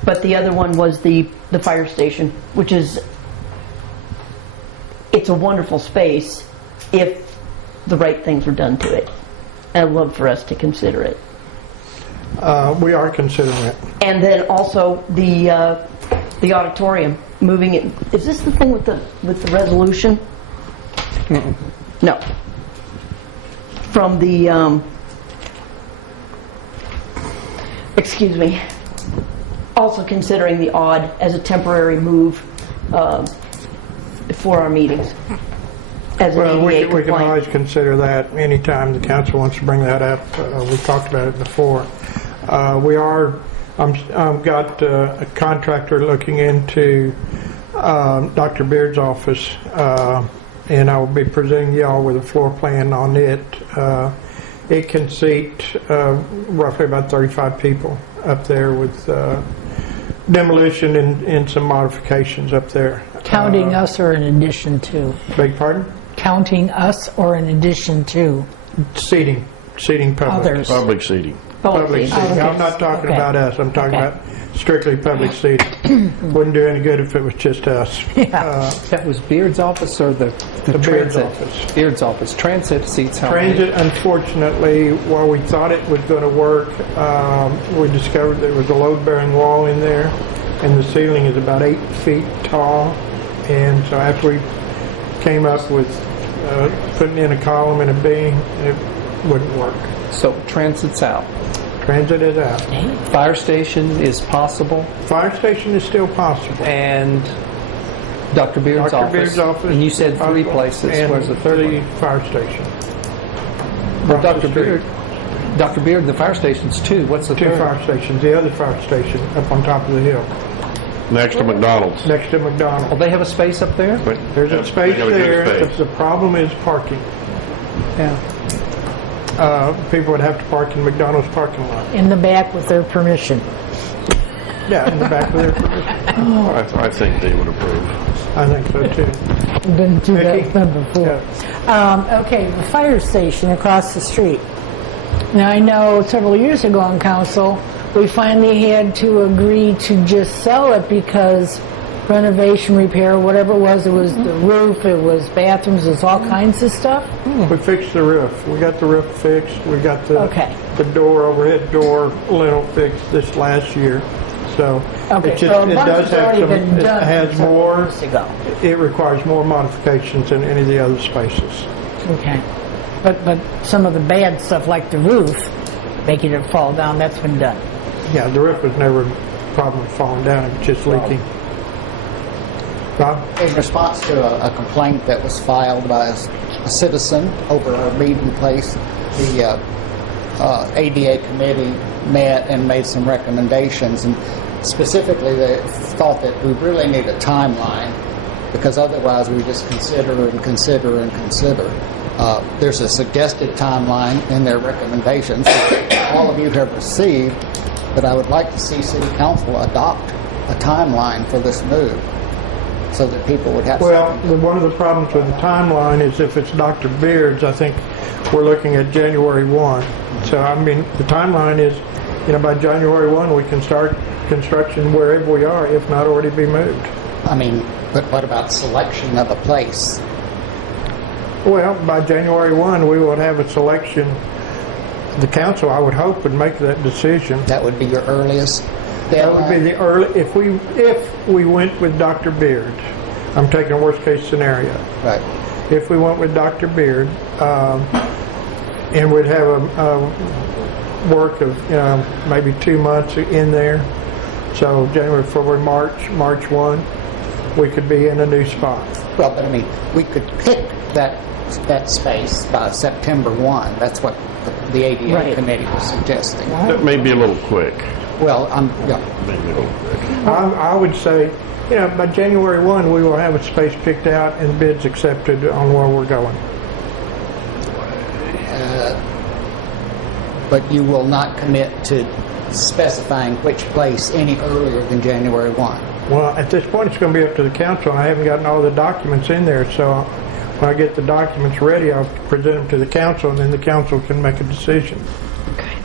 But the other one was the fire station, which is, it's a wonderful space if the right things were done to it. I'd love for us to consider it. We are considering it. And then also the auditorium, moving it. Is this the thing with the resolution? No. From the excuse me. Also considering the odd as a temporary move for our meetings. As an Well, ADA we can compliant. always consider that anytime the council wants to bring that up. We've talked about it before. I've got a contractor looking into Dr. Beard's office, and I will be presenting y'all with a floor plan on it. It can seat roughly about 35 people up there with demolition and some modifications up there. Counting us or in addition to? Beg pardon? Counting us or in addition to? Seating public. Others. Public seating. Public seating. seating. I'm not talking Okay. about us. I'm talking Okay. about strictly public seating. Wouldn't do any good if it was just us. That was Beard's office or the Beard's transit? office. Beard's office. Transit seats how many? Transit, unfortunately, while we thought it was going to work, we discovered there was a load-bearing wall in there, and the ceiling is about 8 feet tall. And so after we came up with putting in a column and a beam, it wouldn't work. So transit's out. Transit is out. Fire station is possible. Fire station is still possible. And Dr. Beard's Dr. office. Beard's office. And you said three places. And Where's the third the one? fire station. Well, Across the Dr. street. Dr. Beard, the fire station's two. What's the Two third? fire stations. The other fire station up on top of the hill, Next to McDonald's. next to McDonald's. Oh, they have a space up there? There's a space They got a good there. space. The problem is parking. Yeah. People would have to park in McDonald's parking lot. In the back with their permission. Yeah, in the back of their permission. I think they would approve. I think so too. Been through Vicki? that one before. Okay, the fire station across the street. Now, I know several years ago on council, we finally had to agree to just sell it because renovation, repair, whatever it was the roof, it was bathrooms, it was all kinds of stuff. We fixed the roof. We got the roof fixed. We got the Okay. the door, overhead door lintel fixed this last year. So Okay, it just so a it bunch does has have already some. been It done has several more. years ago. It requires more modifications than any of the other spaces. Okay. But some of the bad stuff like the roof, making it fall down, that's been done. Yeah, the roof was never a problem with falling down. It was just leaking. Rob? In response to a complaint that was filed by a citizen over our meeting place, the ADA committee met and made some recommendations, and specifically they thought that we really need a timeline because otherwise we just consider and consider and consider. There's a suggested timeline in their recommendations that all of you have received, but I would like to see City Council adopt a timeline for this move so that people would have Well, something. one of the problems with the timeline is if it's Dr. Beard's, I think we're looking at January 1. So, I mean, the timeline is, by January 1, we can start construction wherever we are, if not already be moved. I mean, but what about selection of a place? Well, by January 1, we will have a selection. The council, I would hope, would make that decision. That would be your earliest That would be the early, if we went with Dr. Beard. I'm taking a worst case scenario. Right. If we went with Dr. Beard, and we'd have a work of maybe 2 months in there. So January, February, March 1, we could be in a new spot. Well, but I mean, we could pick that space by September 1. That's what the ADA Right. committee was suggesting. That may be a little quick. Well, yeah. Maybe a little quick. I would say, by January 1, we will have a space picked out and bids accepted on where we're going. But you will not commit to specifying which place any earlier than January 1. Well, at this point, it's going to be up to the council. I haven't gotten all the documents in there, so when I get the documents ready, I'll present them to the council, and then the council can make a decision. Okay.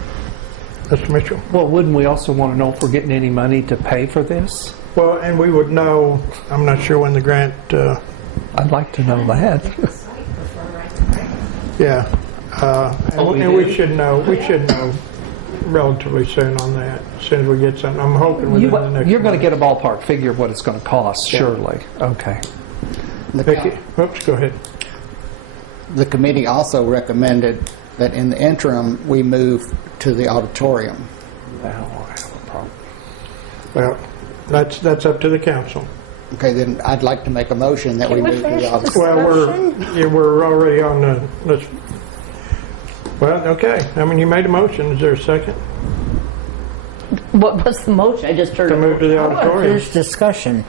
Mr. Mitchell? Well, wouldn't we also want to know if we're getting any money to pay for this? Well, and we would know, I'm not sure when the grant, I'd like to know that. yeah. Oh, And we should know relatively soon on that, as soon as we get something. I'm hoping within the next You're going to month. get a ballpark figure of what it's going to cost, surely. Okay. Vicki? Oops, go ahead. The committee also recommended that in the interim, we move to the auditorium. Now I have a problem. Well, that's up to the council. Okay, then I'd like to make a motion that we Can we move to finish the this? auditorium. Well, we're already on the, well, okay. I mean, you made a motion. Is there a second? What's the motion? I just heard To move to the auditorium. Finish discussion.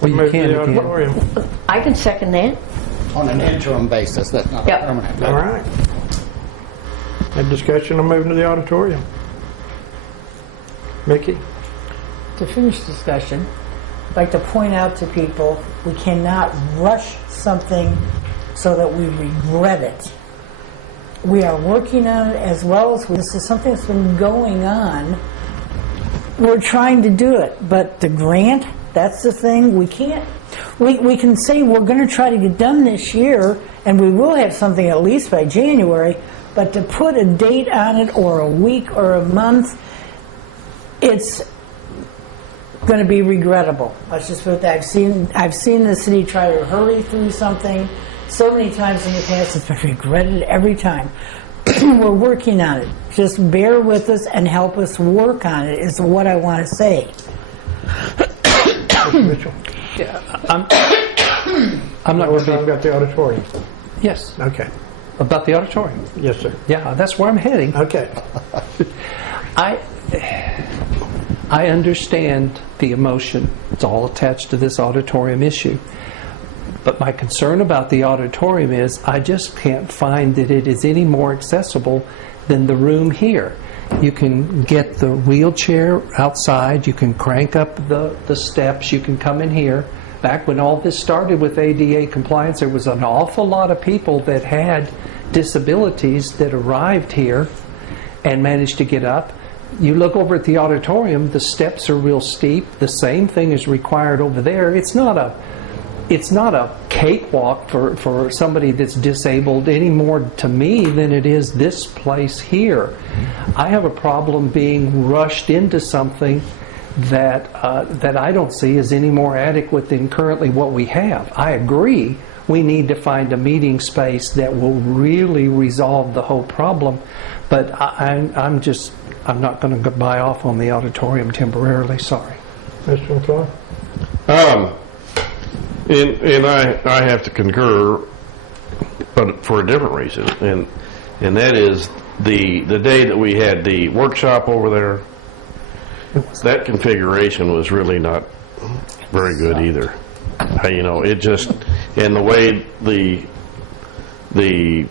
Well, you Move to can the again. auditorium. I can second that. On an interim basis, that's not Yep. permanent. All right. Had discussion on moving to the auditorium. Mickey? To finish discussion, I'd like to point out to people we cannot rush something so that we regret it. We are working on it as well as this is something that's been going on. We're trying to do it, but the grant, that's the thing. We can't. We can say we're going to try to get done this year, and we will have something at least by January. But to put a date on it, or a week, or a month, it's going to be regrettable. Let's just put that. I've seen the city try to hurry through something so many times in the past. It's been regretted every time. We're working on it. Just bear with us and help us work on it is what I want to say. Mr. Mitchell. Yeah, I'm not We're talking about the auditorium. Yes. Okay. About the auditorium. Yes, sir. Yeah, that's where I'm heading. Okay. I understand the emotion. It's all attached to this auditorium issue. But my concern about the auditorium is I just can't find that it is any more accessible than the room here. You can get the wheelchair outside, you can crank up the steps, you can come in here. Back when all this started with ADA compliance, there was an awful lot of people that had disabilities that arrived here and managed to get up. You look over at the auditorium, the steps are real steep. The same thing is required over there. It's not a cakewalk for somebody that's disabled any more to me than it is this place here. I have a problem being rushed into something that I don't see as any more adequate than currently what we have. I agree we need to find a meeting space that will really resolve the whole problem, but I'm not going to buy off on the auditorium temporarily. Sorry. Mr. McClure? And I have to concur, but for a different reason, and that is the day that we had the workshop over there, that configuration was really not very good either. It just, and the way the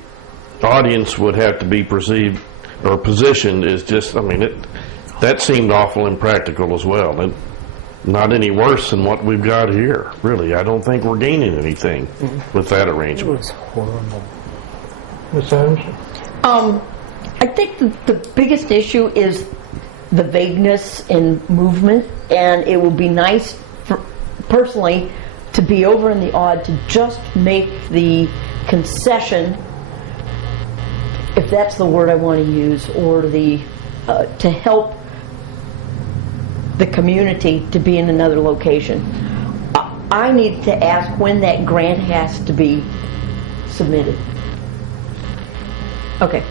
audience would have to be perceived or positioned is just, that seemed awful impractical as well. And not any worse than what we've got here, really. I don't think we're gaining anything with that arrangement. It was horrible. Ms. Anderson? I think the biggest issue is the vagueness in movement, and it would be nice, personally, to be over in the odd to just make the concession, if that's the word I want to use, or to help the community to be in another location. I need to ask when that grant has to be submitted. Okay.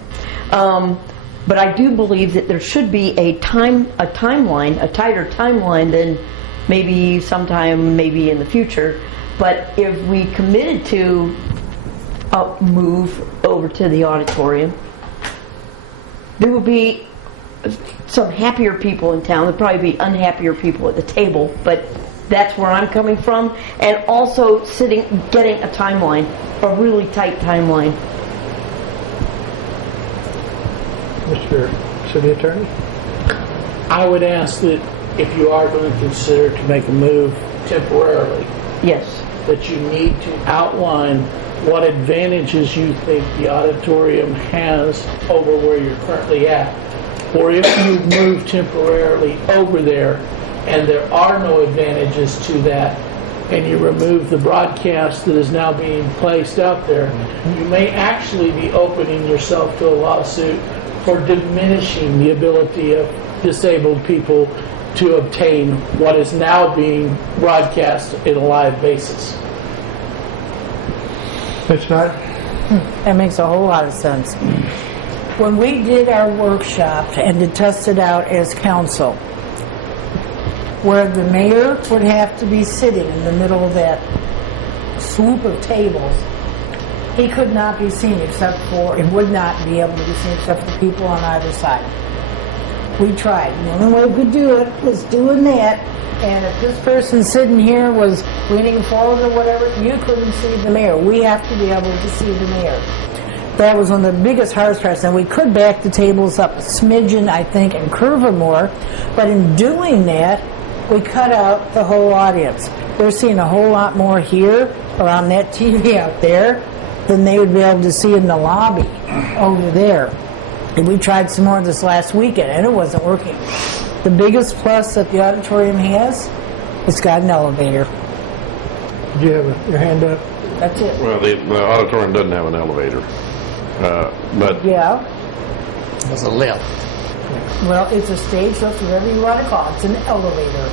But I do believe that there should be a timeline, a tighter timeline than maybe sometime maybe in the future. But if we committed to move over to the auditorium, there would be some happier people in town. There'd probably be unhappier people at the table, but that's where I'm coming from. And also getting a timeline, a really tight timeline. Mr. City Attorney? I would ask that if you are going to consider to make a move temporarily, yes, that you need to outline what advantages you think the auditorium has over where you're currently at. Or if you move temporarily over there and there are no advantages to that, and you remove the broadcast that is now being placed out there, you may actually be opening yourself to a lawsuit for diminishing the ability of disabled people to obtain what is now being broadcast in a live basis. It's not? That makes a whole lot of sense. When we did our workshop and to test it out as council, where the mayor would have to be sitting in the middle of that swoop of tables, he could not be seen except for, it would not be able to be seen except for the people on either side. We tried. The only way we could do it was doing that, and if this person sitting here was leaning forward or whatever, you couldn't see the mayor. We have to be able to see the mayor. That was one of the biggest hardest parts. And we could back the tables up a smidgen, I think, and curve them more, but in doing that, we cut out the whole audience. They're seeing a whole lot more here or on that TV out there then they would be able to see in the lobby over there. And we tried some more this last weekend, and it wasn't working. The biggest plus that the auditorium has, it's got an elevator. Do you have your hand up? That's it. Well, the auditorium doesn't have an elevator, but Yeah. There's a lift. Well, it's a stage lift, whatever you want to call it. It's an elevator.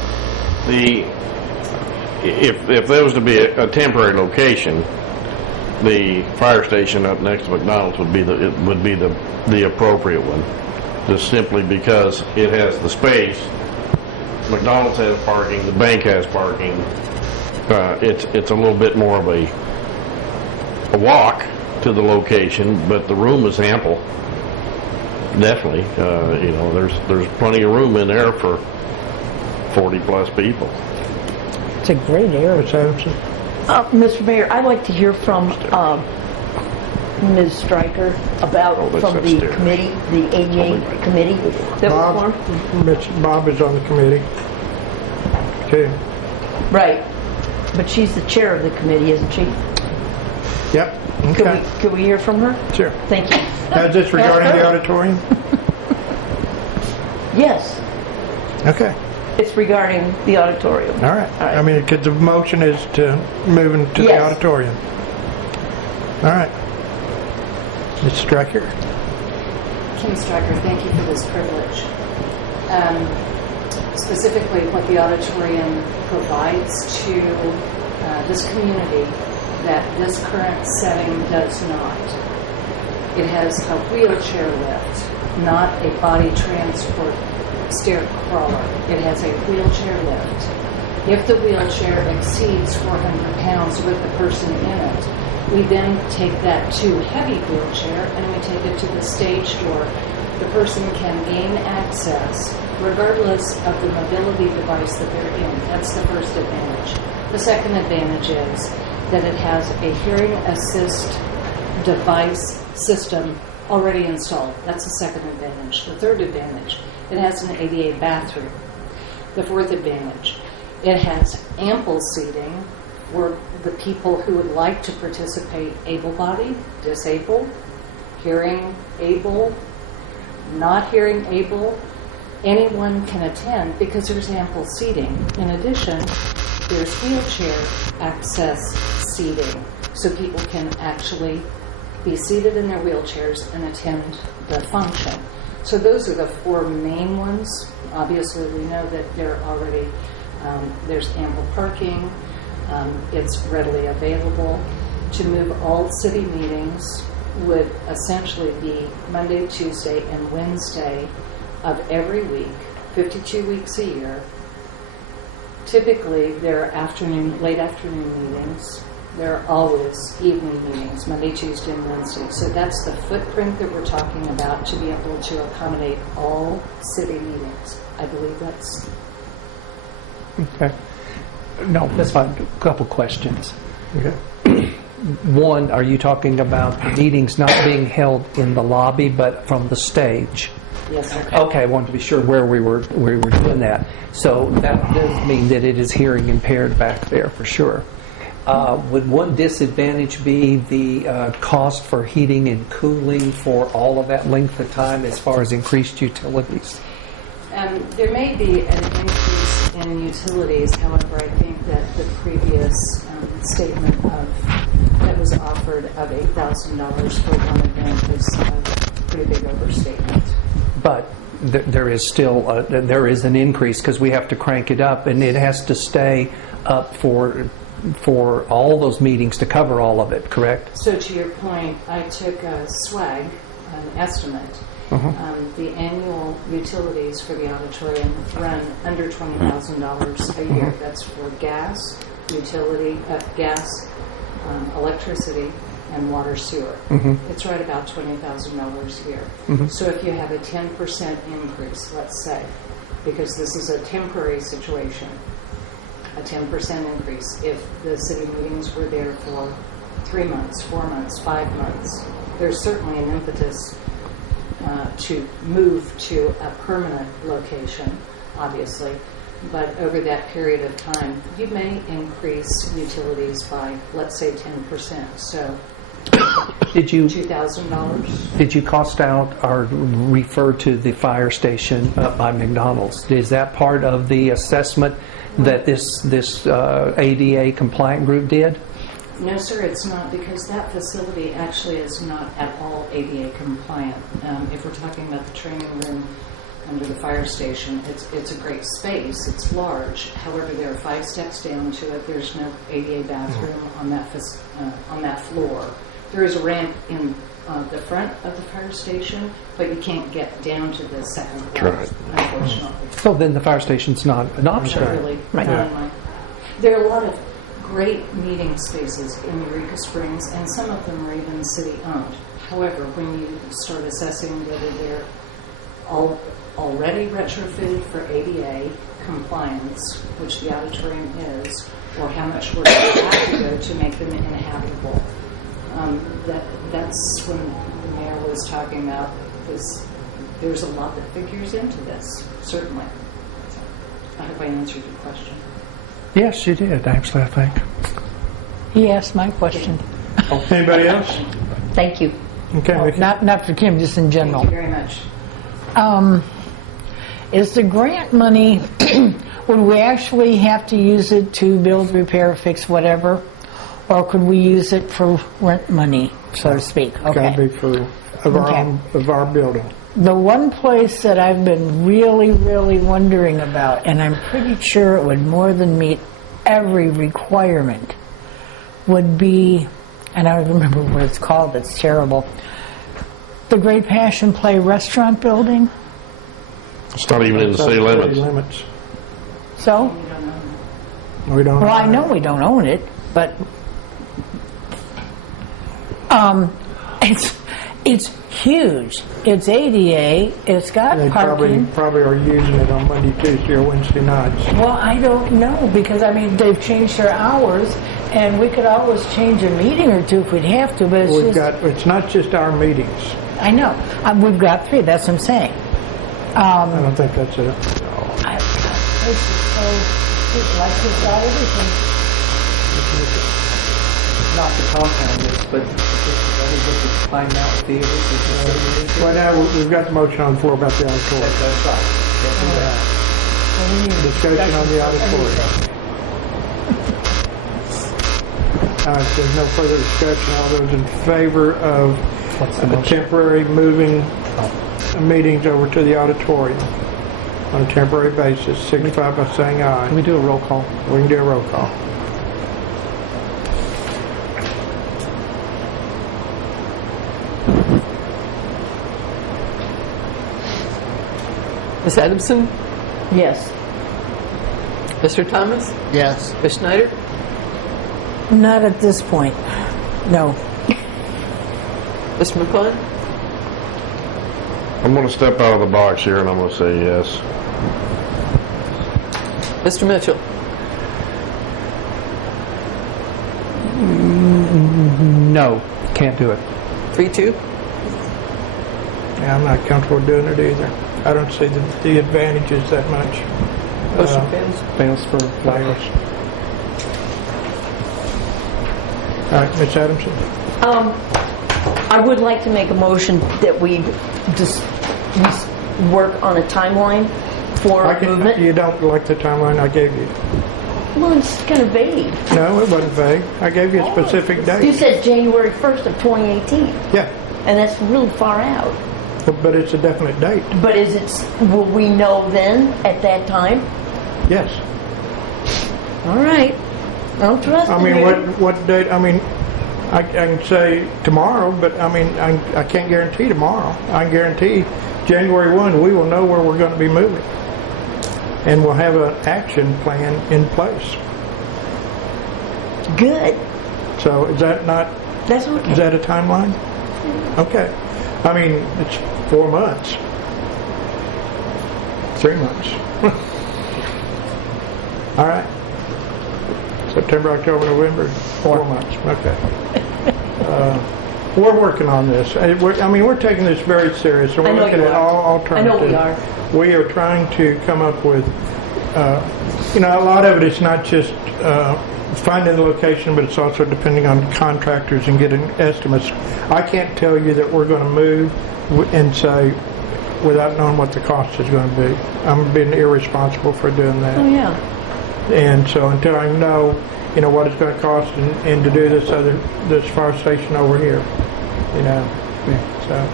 if there was to be a temporary location, the fire station up next to McDonald's would be the appropriate one, just simply because it has the space. McDonald's has parking, the bank has parking. It's a little bit more of a walk to the location, but the room is ample. Definitely, there's plenty of room in there for 40 plus people. It's a great area. Mr. Mayor, I'd like to hear from Ms. Stryker about from the upstairs. committee, the ADA committee that was formed. Bob is on the committee. Okay. Right, but she's the chair of the committee, isn't she? Yep. Okay. Could we hear from her? Sure. Thank you. Is this regarding the auditorium? Yes, Okay. it's regarding the auditorium. All right. I mean, because the motion is to move into the Yes. auditorium. All right. Ms. Stryker. Kim Stryker, thank you for this privilege. Specifically, what the auditorium provides to this community that this current setting does not. It has a wheelchair lift, not a body transport stair crawler. It has a wheelchair lift. If the wheelchair exceeds 400 pounds with the person in it, we then take that too heavy wheelchair and we take it to the stage door. The person can gain access regardless of the mobility device that they're in. That's the first advantage. The second advantage is that it has a hearing assist device system already installed. That's the second advantage. The third advantage, it has an ADA bathroom. The fourth advantage, it has ample seating for the people who would like to participate, able-bodied, disabled, hearing able, not hearing able. Anyone can attend because there's ample seating. In addition, there's wheelchair access seating, so people can actually be seated in their wheelchairs and attend the function. So those are the four main ones. Obviously, we know that there's ample parking. It's readily available. To move all city meetings would essentially be Monday, Tuesday, and Wednesday of every week, 52 weeks a year. Typically, there are late afternoon meetings. There are always evening meetings, Monday, Tuesday, and Wednesday. So that's the footprint that we're talking about to be able to accommodate all city meetings. I believe that's... Okay. No, that's fine. A couple questions. Okay. One, are you talking about the meetings not being held in the lobby but from the stage? Yes, sir. Okay, I wanted to be sure where we were doing that. So that does mean that it is hearing impaired back there for sure. Would one disadvantage be the cost for heating and cooling for all of that length of time as far as increased utilities? There may be an increase in utilities. However, I think that the previous statement that was offered of $8,000 for one event was a pretty big overstatement. But there is still there is an increase because we have to crank it up, and it has to stay up for all those meetings to cover all of it, correct? So to your point, I took a swag, an estimate. The annual utilities for the auditorium run under $20,000 a year. That's for gas, electricity, and water sewer. It's right about $20,000 a year. So if you have a 10% increase, let's say, because this is a temporary situation, a 10% increase. If the city meetings were there for 3 months, 4 months, 5 months, there's certainly an impetus to move to a permanent location, obviously. But over that period of time, you may increase utilities by, let's say, 10%. So Did you $2,000. did you cost out or refer to the fire station up by McDonald's? Is that part of the assessment that this ADA compliant group did? No, sir, it's not, because that facility actually is not at all ADA compliant. If we're talking about the training room under the fire station, it's a great space. It's large. However, there are 5 steps down to it. There's no ADA bathroom on that floor. There is a ramp in the front of the fire station, but you can't get down to the second floor, unfortunately. So then the fire station's not an option. Not really. Right. Not in my- There are a lot of great meeting spaces in Eureka Springs, and some of them are even city-owned. However, when you start assessing whether they're already retrofitted for ADA compliance, which the auditorium is, or how much work you have to go to make them inhabitable, that's when the mayor was talking about this. There's a lot that figures into this, certainly. So, I hope I answered your question. Yes, you did, actually, I think. He asked my question. Anybody else? Thank you. Okay, Not for Kim, just in general. Thank you very much. Is the grant money, would we actually have to use it to build, repair, fix, whatever? Or could we use it for rent money, so to speak? Gotta be for of our building. The one place that I've been really, really wondering about, and I'm pretty sure it would more than meet every requirement, would be, and I don't remember what it's called, it's terrible, the Great Passion Play restaurant building. It's not even in the city limits. So? We don't. Well, I know we don't own it, but it's huge. It's ADA. It's got They parking. probably are using it on Monday, Tuesday, or Wednesday nights. Well, I don't know, because I mean they've changed their hours, and we could always change a meeting or two if we'd have to. But It's not just our meetings. I know we've got 3. That's what I'm saying. I don't think that's it. This is so. Let's just got everything. Not to compound this, but just to find out theaters. Right now, we've got the motion on the floor about the auditorium. That's right. Discussion on the auditorium. If there's no further discussion, all those in favor of the temporary moving meetings over to the auditorium on a temporary basis, signify by saying aye. Can we do a roll call? We can do a roll call. Ms. Adamson? Yes. Mr. Thomas? Yes. Ms. Schneider? Not at this point. No. Mr. McClellan? I'm going to step out of the box here and I'm going to say yes. Mr. Mitchell? No, can't do it. 3-2? Yeah, I'm not comfortable doing it either. I don't see the advantages that much. Motion fails. Fails for flowers. All right, Ms. Adamson. I would like to make a motion that we just work on a timeline for movement. You don't like the timeline I gave you? Well, it's kind of vague. No, it wasn't vague. I gave you a specific date. You said January 1st of 2018. Yeah. And that's really far out. But it's a definite date. But will we know then at that time? Yes. All right. I don't trust I mean, you. what date? I mean, I can say tomorrow, but I mean, I can't guarantee tomorrow. I can guarantee January 1, we will know where we're going to be moving. And we'll have an action plan in place. Good. So is that not... That's okay. Is that a timeline? Okay. I mean, it's 4 months. 3 months. All right. September, October, November, 4 months. Okay. We're working on this. We're taking this very serious. And we're looking at all alternatives. I know we are. We are trying to come up with You know, a lot of it is not just finding the location, but it's also depending on contractors and getting estimates. I can't tell you that we're going to move and say without knowing what the cost is going to be. I'm being irresponsible for doing that. Oh, yeah. And so until I know, you know, what it's going to cost and to do this fire station over here, you know, so.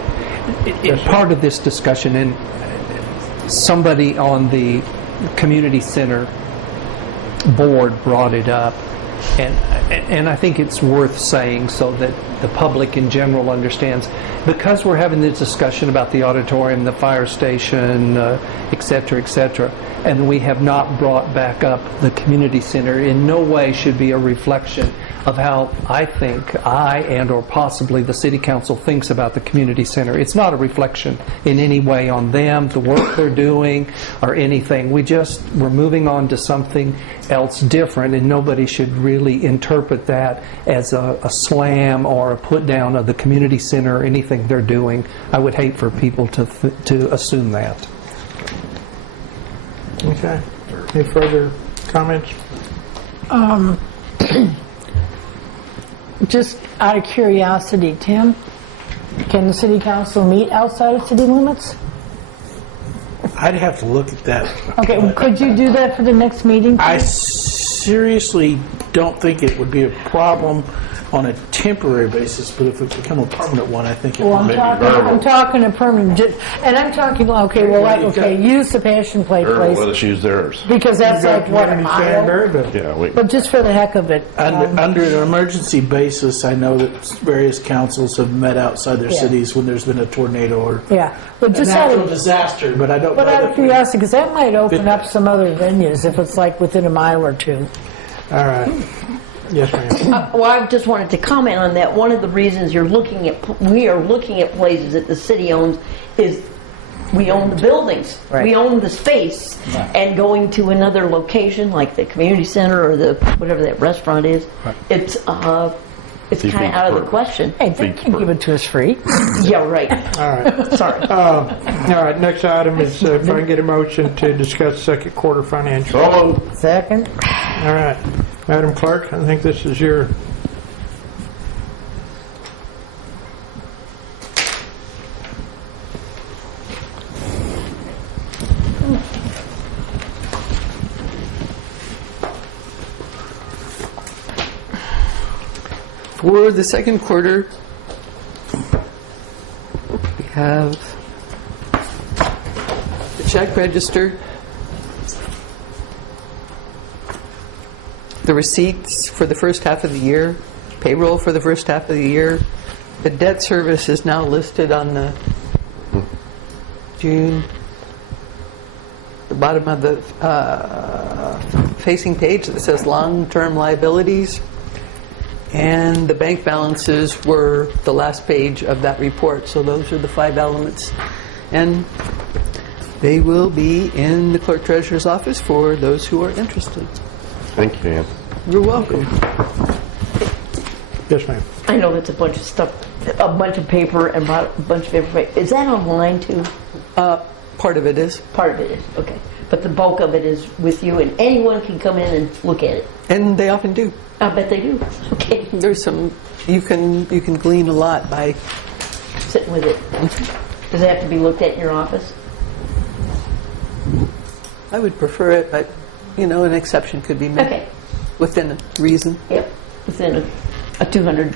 Part of this discussion, and somebody on the community center board brought it up, and I think it's worth saying so that the public in general understands, because we're having this discussion about the auditorium, the fire station, et cetera, and we have not brought back up the community center, in no way should be a reflection of how I think or possibly the city council thinks about the community center. It's not a reflection in any way on them, the work they're doing, or anything. We're moving on to something else different, and nobody should really interpret that as a slam or a put down of the community center or anything they're doing. I would hate for people to assume that. Okay. Any further comments? Just out of curiosity, Tim, can the city council meet outside of city limits? I'd have to look at that. Okay, well, could you do that for the next meeting? I seriously don't think it would be a problem on a temporary basis, but if it become a permanent one, I think it Well, would. I'm talking a permanent, and I'm talking, use the passion play Let place, us use theirs. because that's like, what, a mile? Yeah, But just for the heck of it. Under an emergency basis, I know that various councils have met outside their Yeah. cities when there's been a tornado or Yeah, but a just natural disaster, but I don't But know out that of curiosity, because that might open up some other venues if it's like within a mile or two. All right. Yes, ma'am. Well, I just wanted to comment on that. One of the reasons we are looking at places that the city owns is we own the buildings, we own the space, and going to another location like the community center or the whatever that restaurant is, it's kind of out of the question. Hey, they can give it to us free. Yeah, right. All right. Sorry. All right. Next item is if I can get a motion to discuss second quarter financials. Second. All right. Madam Clerk, I think this is your... For the second quarter, we have the check register, the receipts for the first half of the year, payroll for the first half of the year. The debt service is now listed on the June, the bottom of the facing page that says long-term liabilities. And the bank balances were the last page of that report. So those are the 5 elements. And they will be in the clerk treasurer's office for those who are interested. Thank you, Ann. You're welcome. Yes, ma'am. I know that's a bunch of stuff, a bunch of paper and a bunch of information. Is that online too? Part of it is. Part of it is, okay. But the bulk of it is with you, and anyone can come in and look at it. And they often do. I bet they do. Okay. There's some, you can glean a lot by sitting with it. Does it have to be looked at in your office? I would prefer it, but an exception could be made. Okay. Within reason. Yep. Within a 200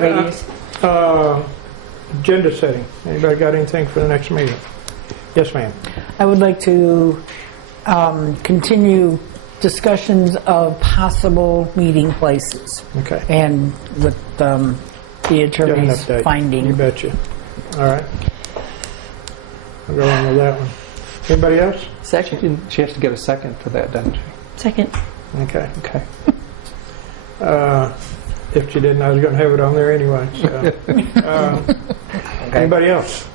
radius. Agenda setting. Anybody got anything for the next meeting? Yes, ma'am. I would like to continue discussions of possible meeting places. Okay. And with the attorney's finding. You betcha. All right. I'll go on with that one. Anybody else? Second. She has to get a second for that, doesn't she? Second. Okay. If she didn't, I was going to have it on there anyway. So. Anybody else?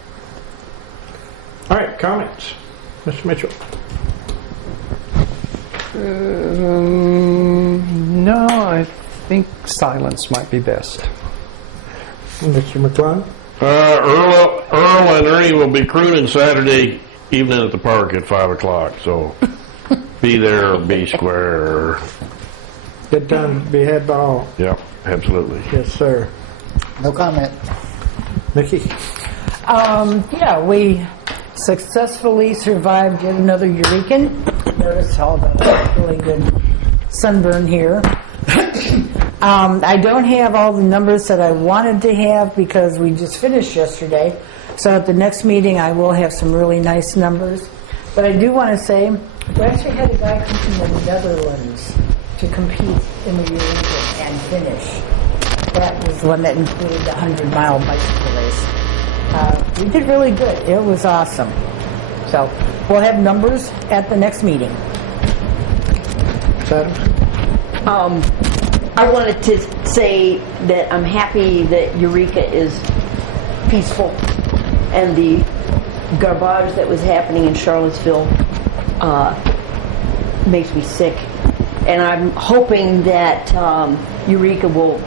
All right, comments. Mr. Mitchell. No, I think silence might be best. Mr. McClung? Earl and Ernie will be crooning Saturday evening at the park at 5 o'clock, so Be there or be square. Good time to be had by all. Yep, absolutely. Yes, sir. No comment. Nikki? Yeah, we successfully survived yet another Eurekan. Notice all the really good sunburn here. I don't have all the numbers that I wanted to have because we just finished yesterday. So at the next meeting, I will have some really nice numbers. But I do want to say, we actually had a guy come from the Netherlands to compete in the Eureka and finish. That was the one that included the 100-mile bicycle race. We did really good. It was awesome. So we'll have numbers at the next meeting. I wanted to say that I'm happy that Eureka is peaceful, and the garbage that was happening in Charlottesville makes me sick. And I'm hoping that Eureka will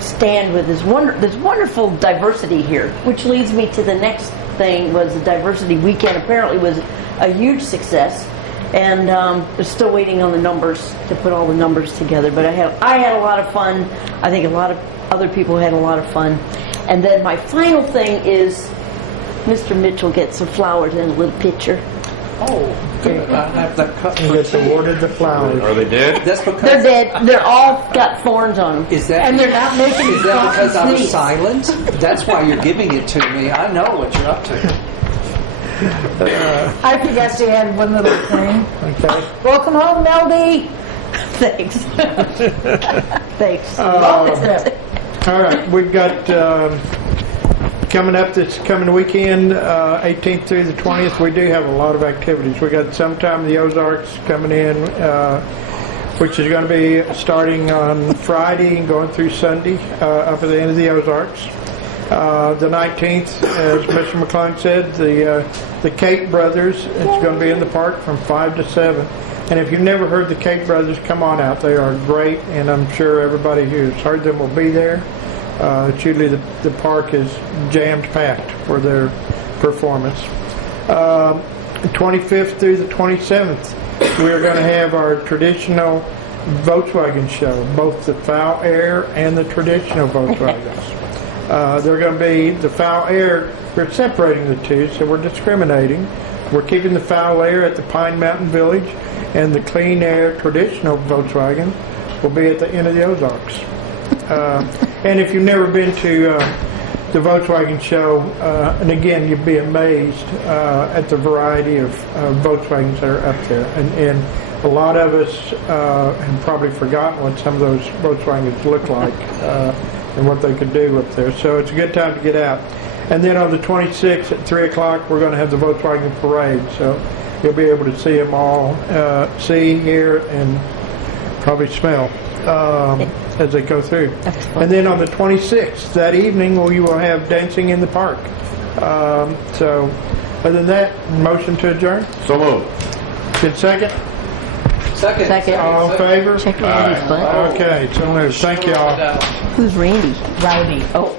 stand with this wonderful diversity here, which leads me to the next thing. Was the diversity weekend apparently was a huge success, and we're still waiting on the numbers to put all the numbers together. But I had a lot of fun. I think a lot of other people had a lot of fun. And then my final thing is Mr. Mitchell gets some flowers in a little pitcher. Oh, good. I have that cut. He gets awarded the flowers. Are they dead? That's because They're dead. They're all got thorns on them. Is that and they're not making Is that because I was sneeze. silent? That's why you're giving it to me. I know what you're up to. I forgot to add one little thing. Okay. Welcome home, Melody. Thanks. Thanks. All right, we've got coming up this coming weekend, 18th through the 20th, we do have a lot of activities. We got Sometime in the Ozarks coming in, which is going to be starting on Friday and going through Sunday up at the end of the Ozarks. The 19th, as Mr. McClung said, the Cake Brothers, it's going to be in the park from 5 to 7. And if you've never heard the Cake Brothers, come on out. They are great, and I'm sure everybody who's heard them will be there. It's usually the park is jammed-packed for their performance. 25th through the 27th, we're going to have our traditional Volkswagen show, both the foul air and the traditional Volkswagens. They're going to be the foul air. We're separating the two, so we're discriminating. We're keeping the foul air at the Pine Mountain Village, and the clean air traditional Volkswagen will be at the end of the Ozarks. And if you've never been to the Volkswagen show, and again, you'd be amazed at the variety of Volkswagens that are up there. And a lot of us have probably forgotten what some of those Volkswagens look like and what they could do up there. So it's a good time to get out. And then on the 26th at 3 o'clock, we're going to have the Volkswagen Parade. So you'll be able to see them all, see, hear, and probably smell as they go through. And then on the 26th, that evening, we will have Dancing in the Park. So other than that, motion to adjourn? So moved. Good second? Second. All in favor? Check Randy's butt. Okay, so moved. Thank you all. Who's Randy? Rowdy. Oh.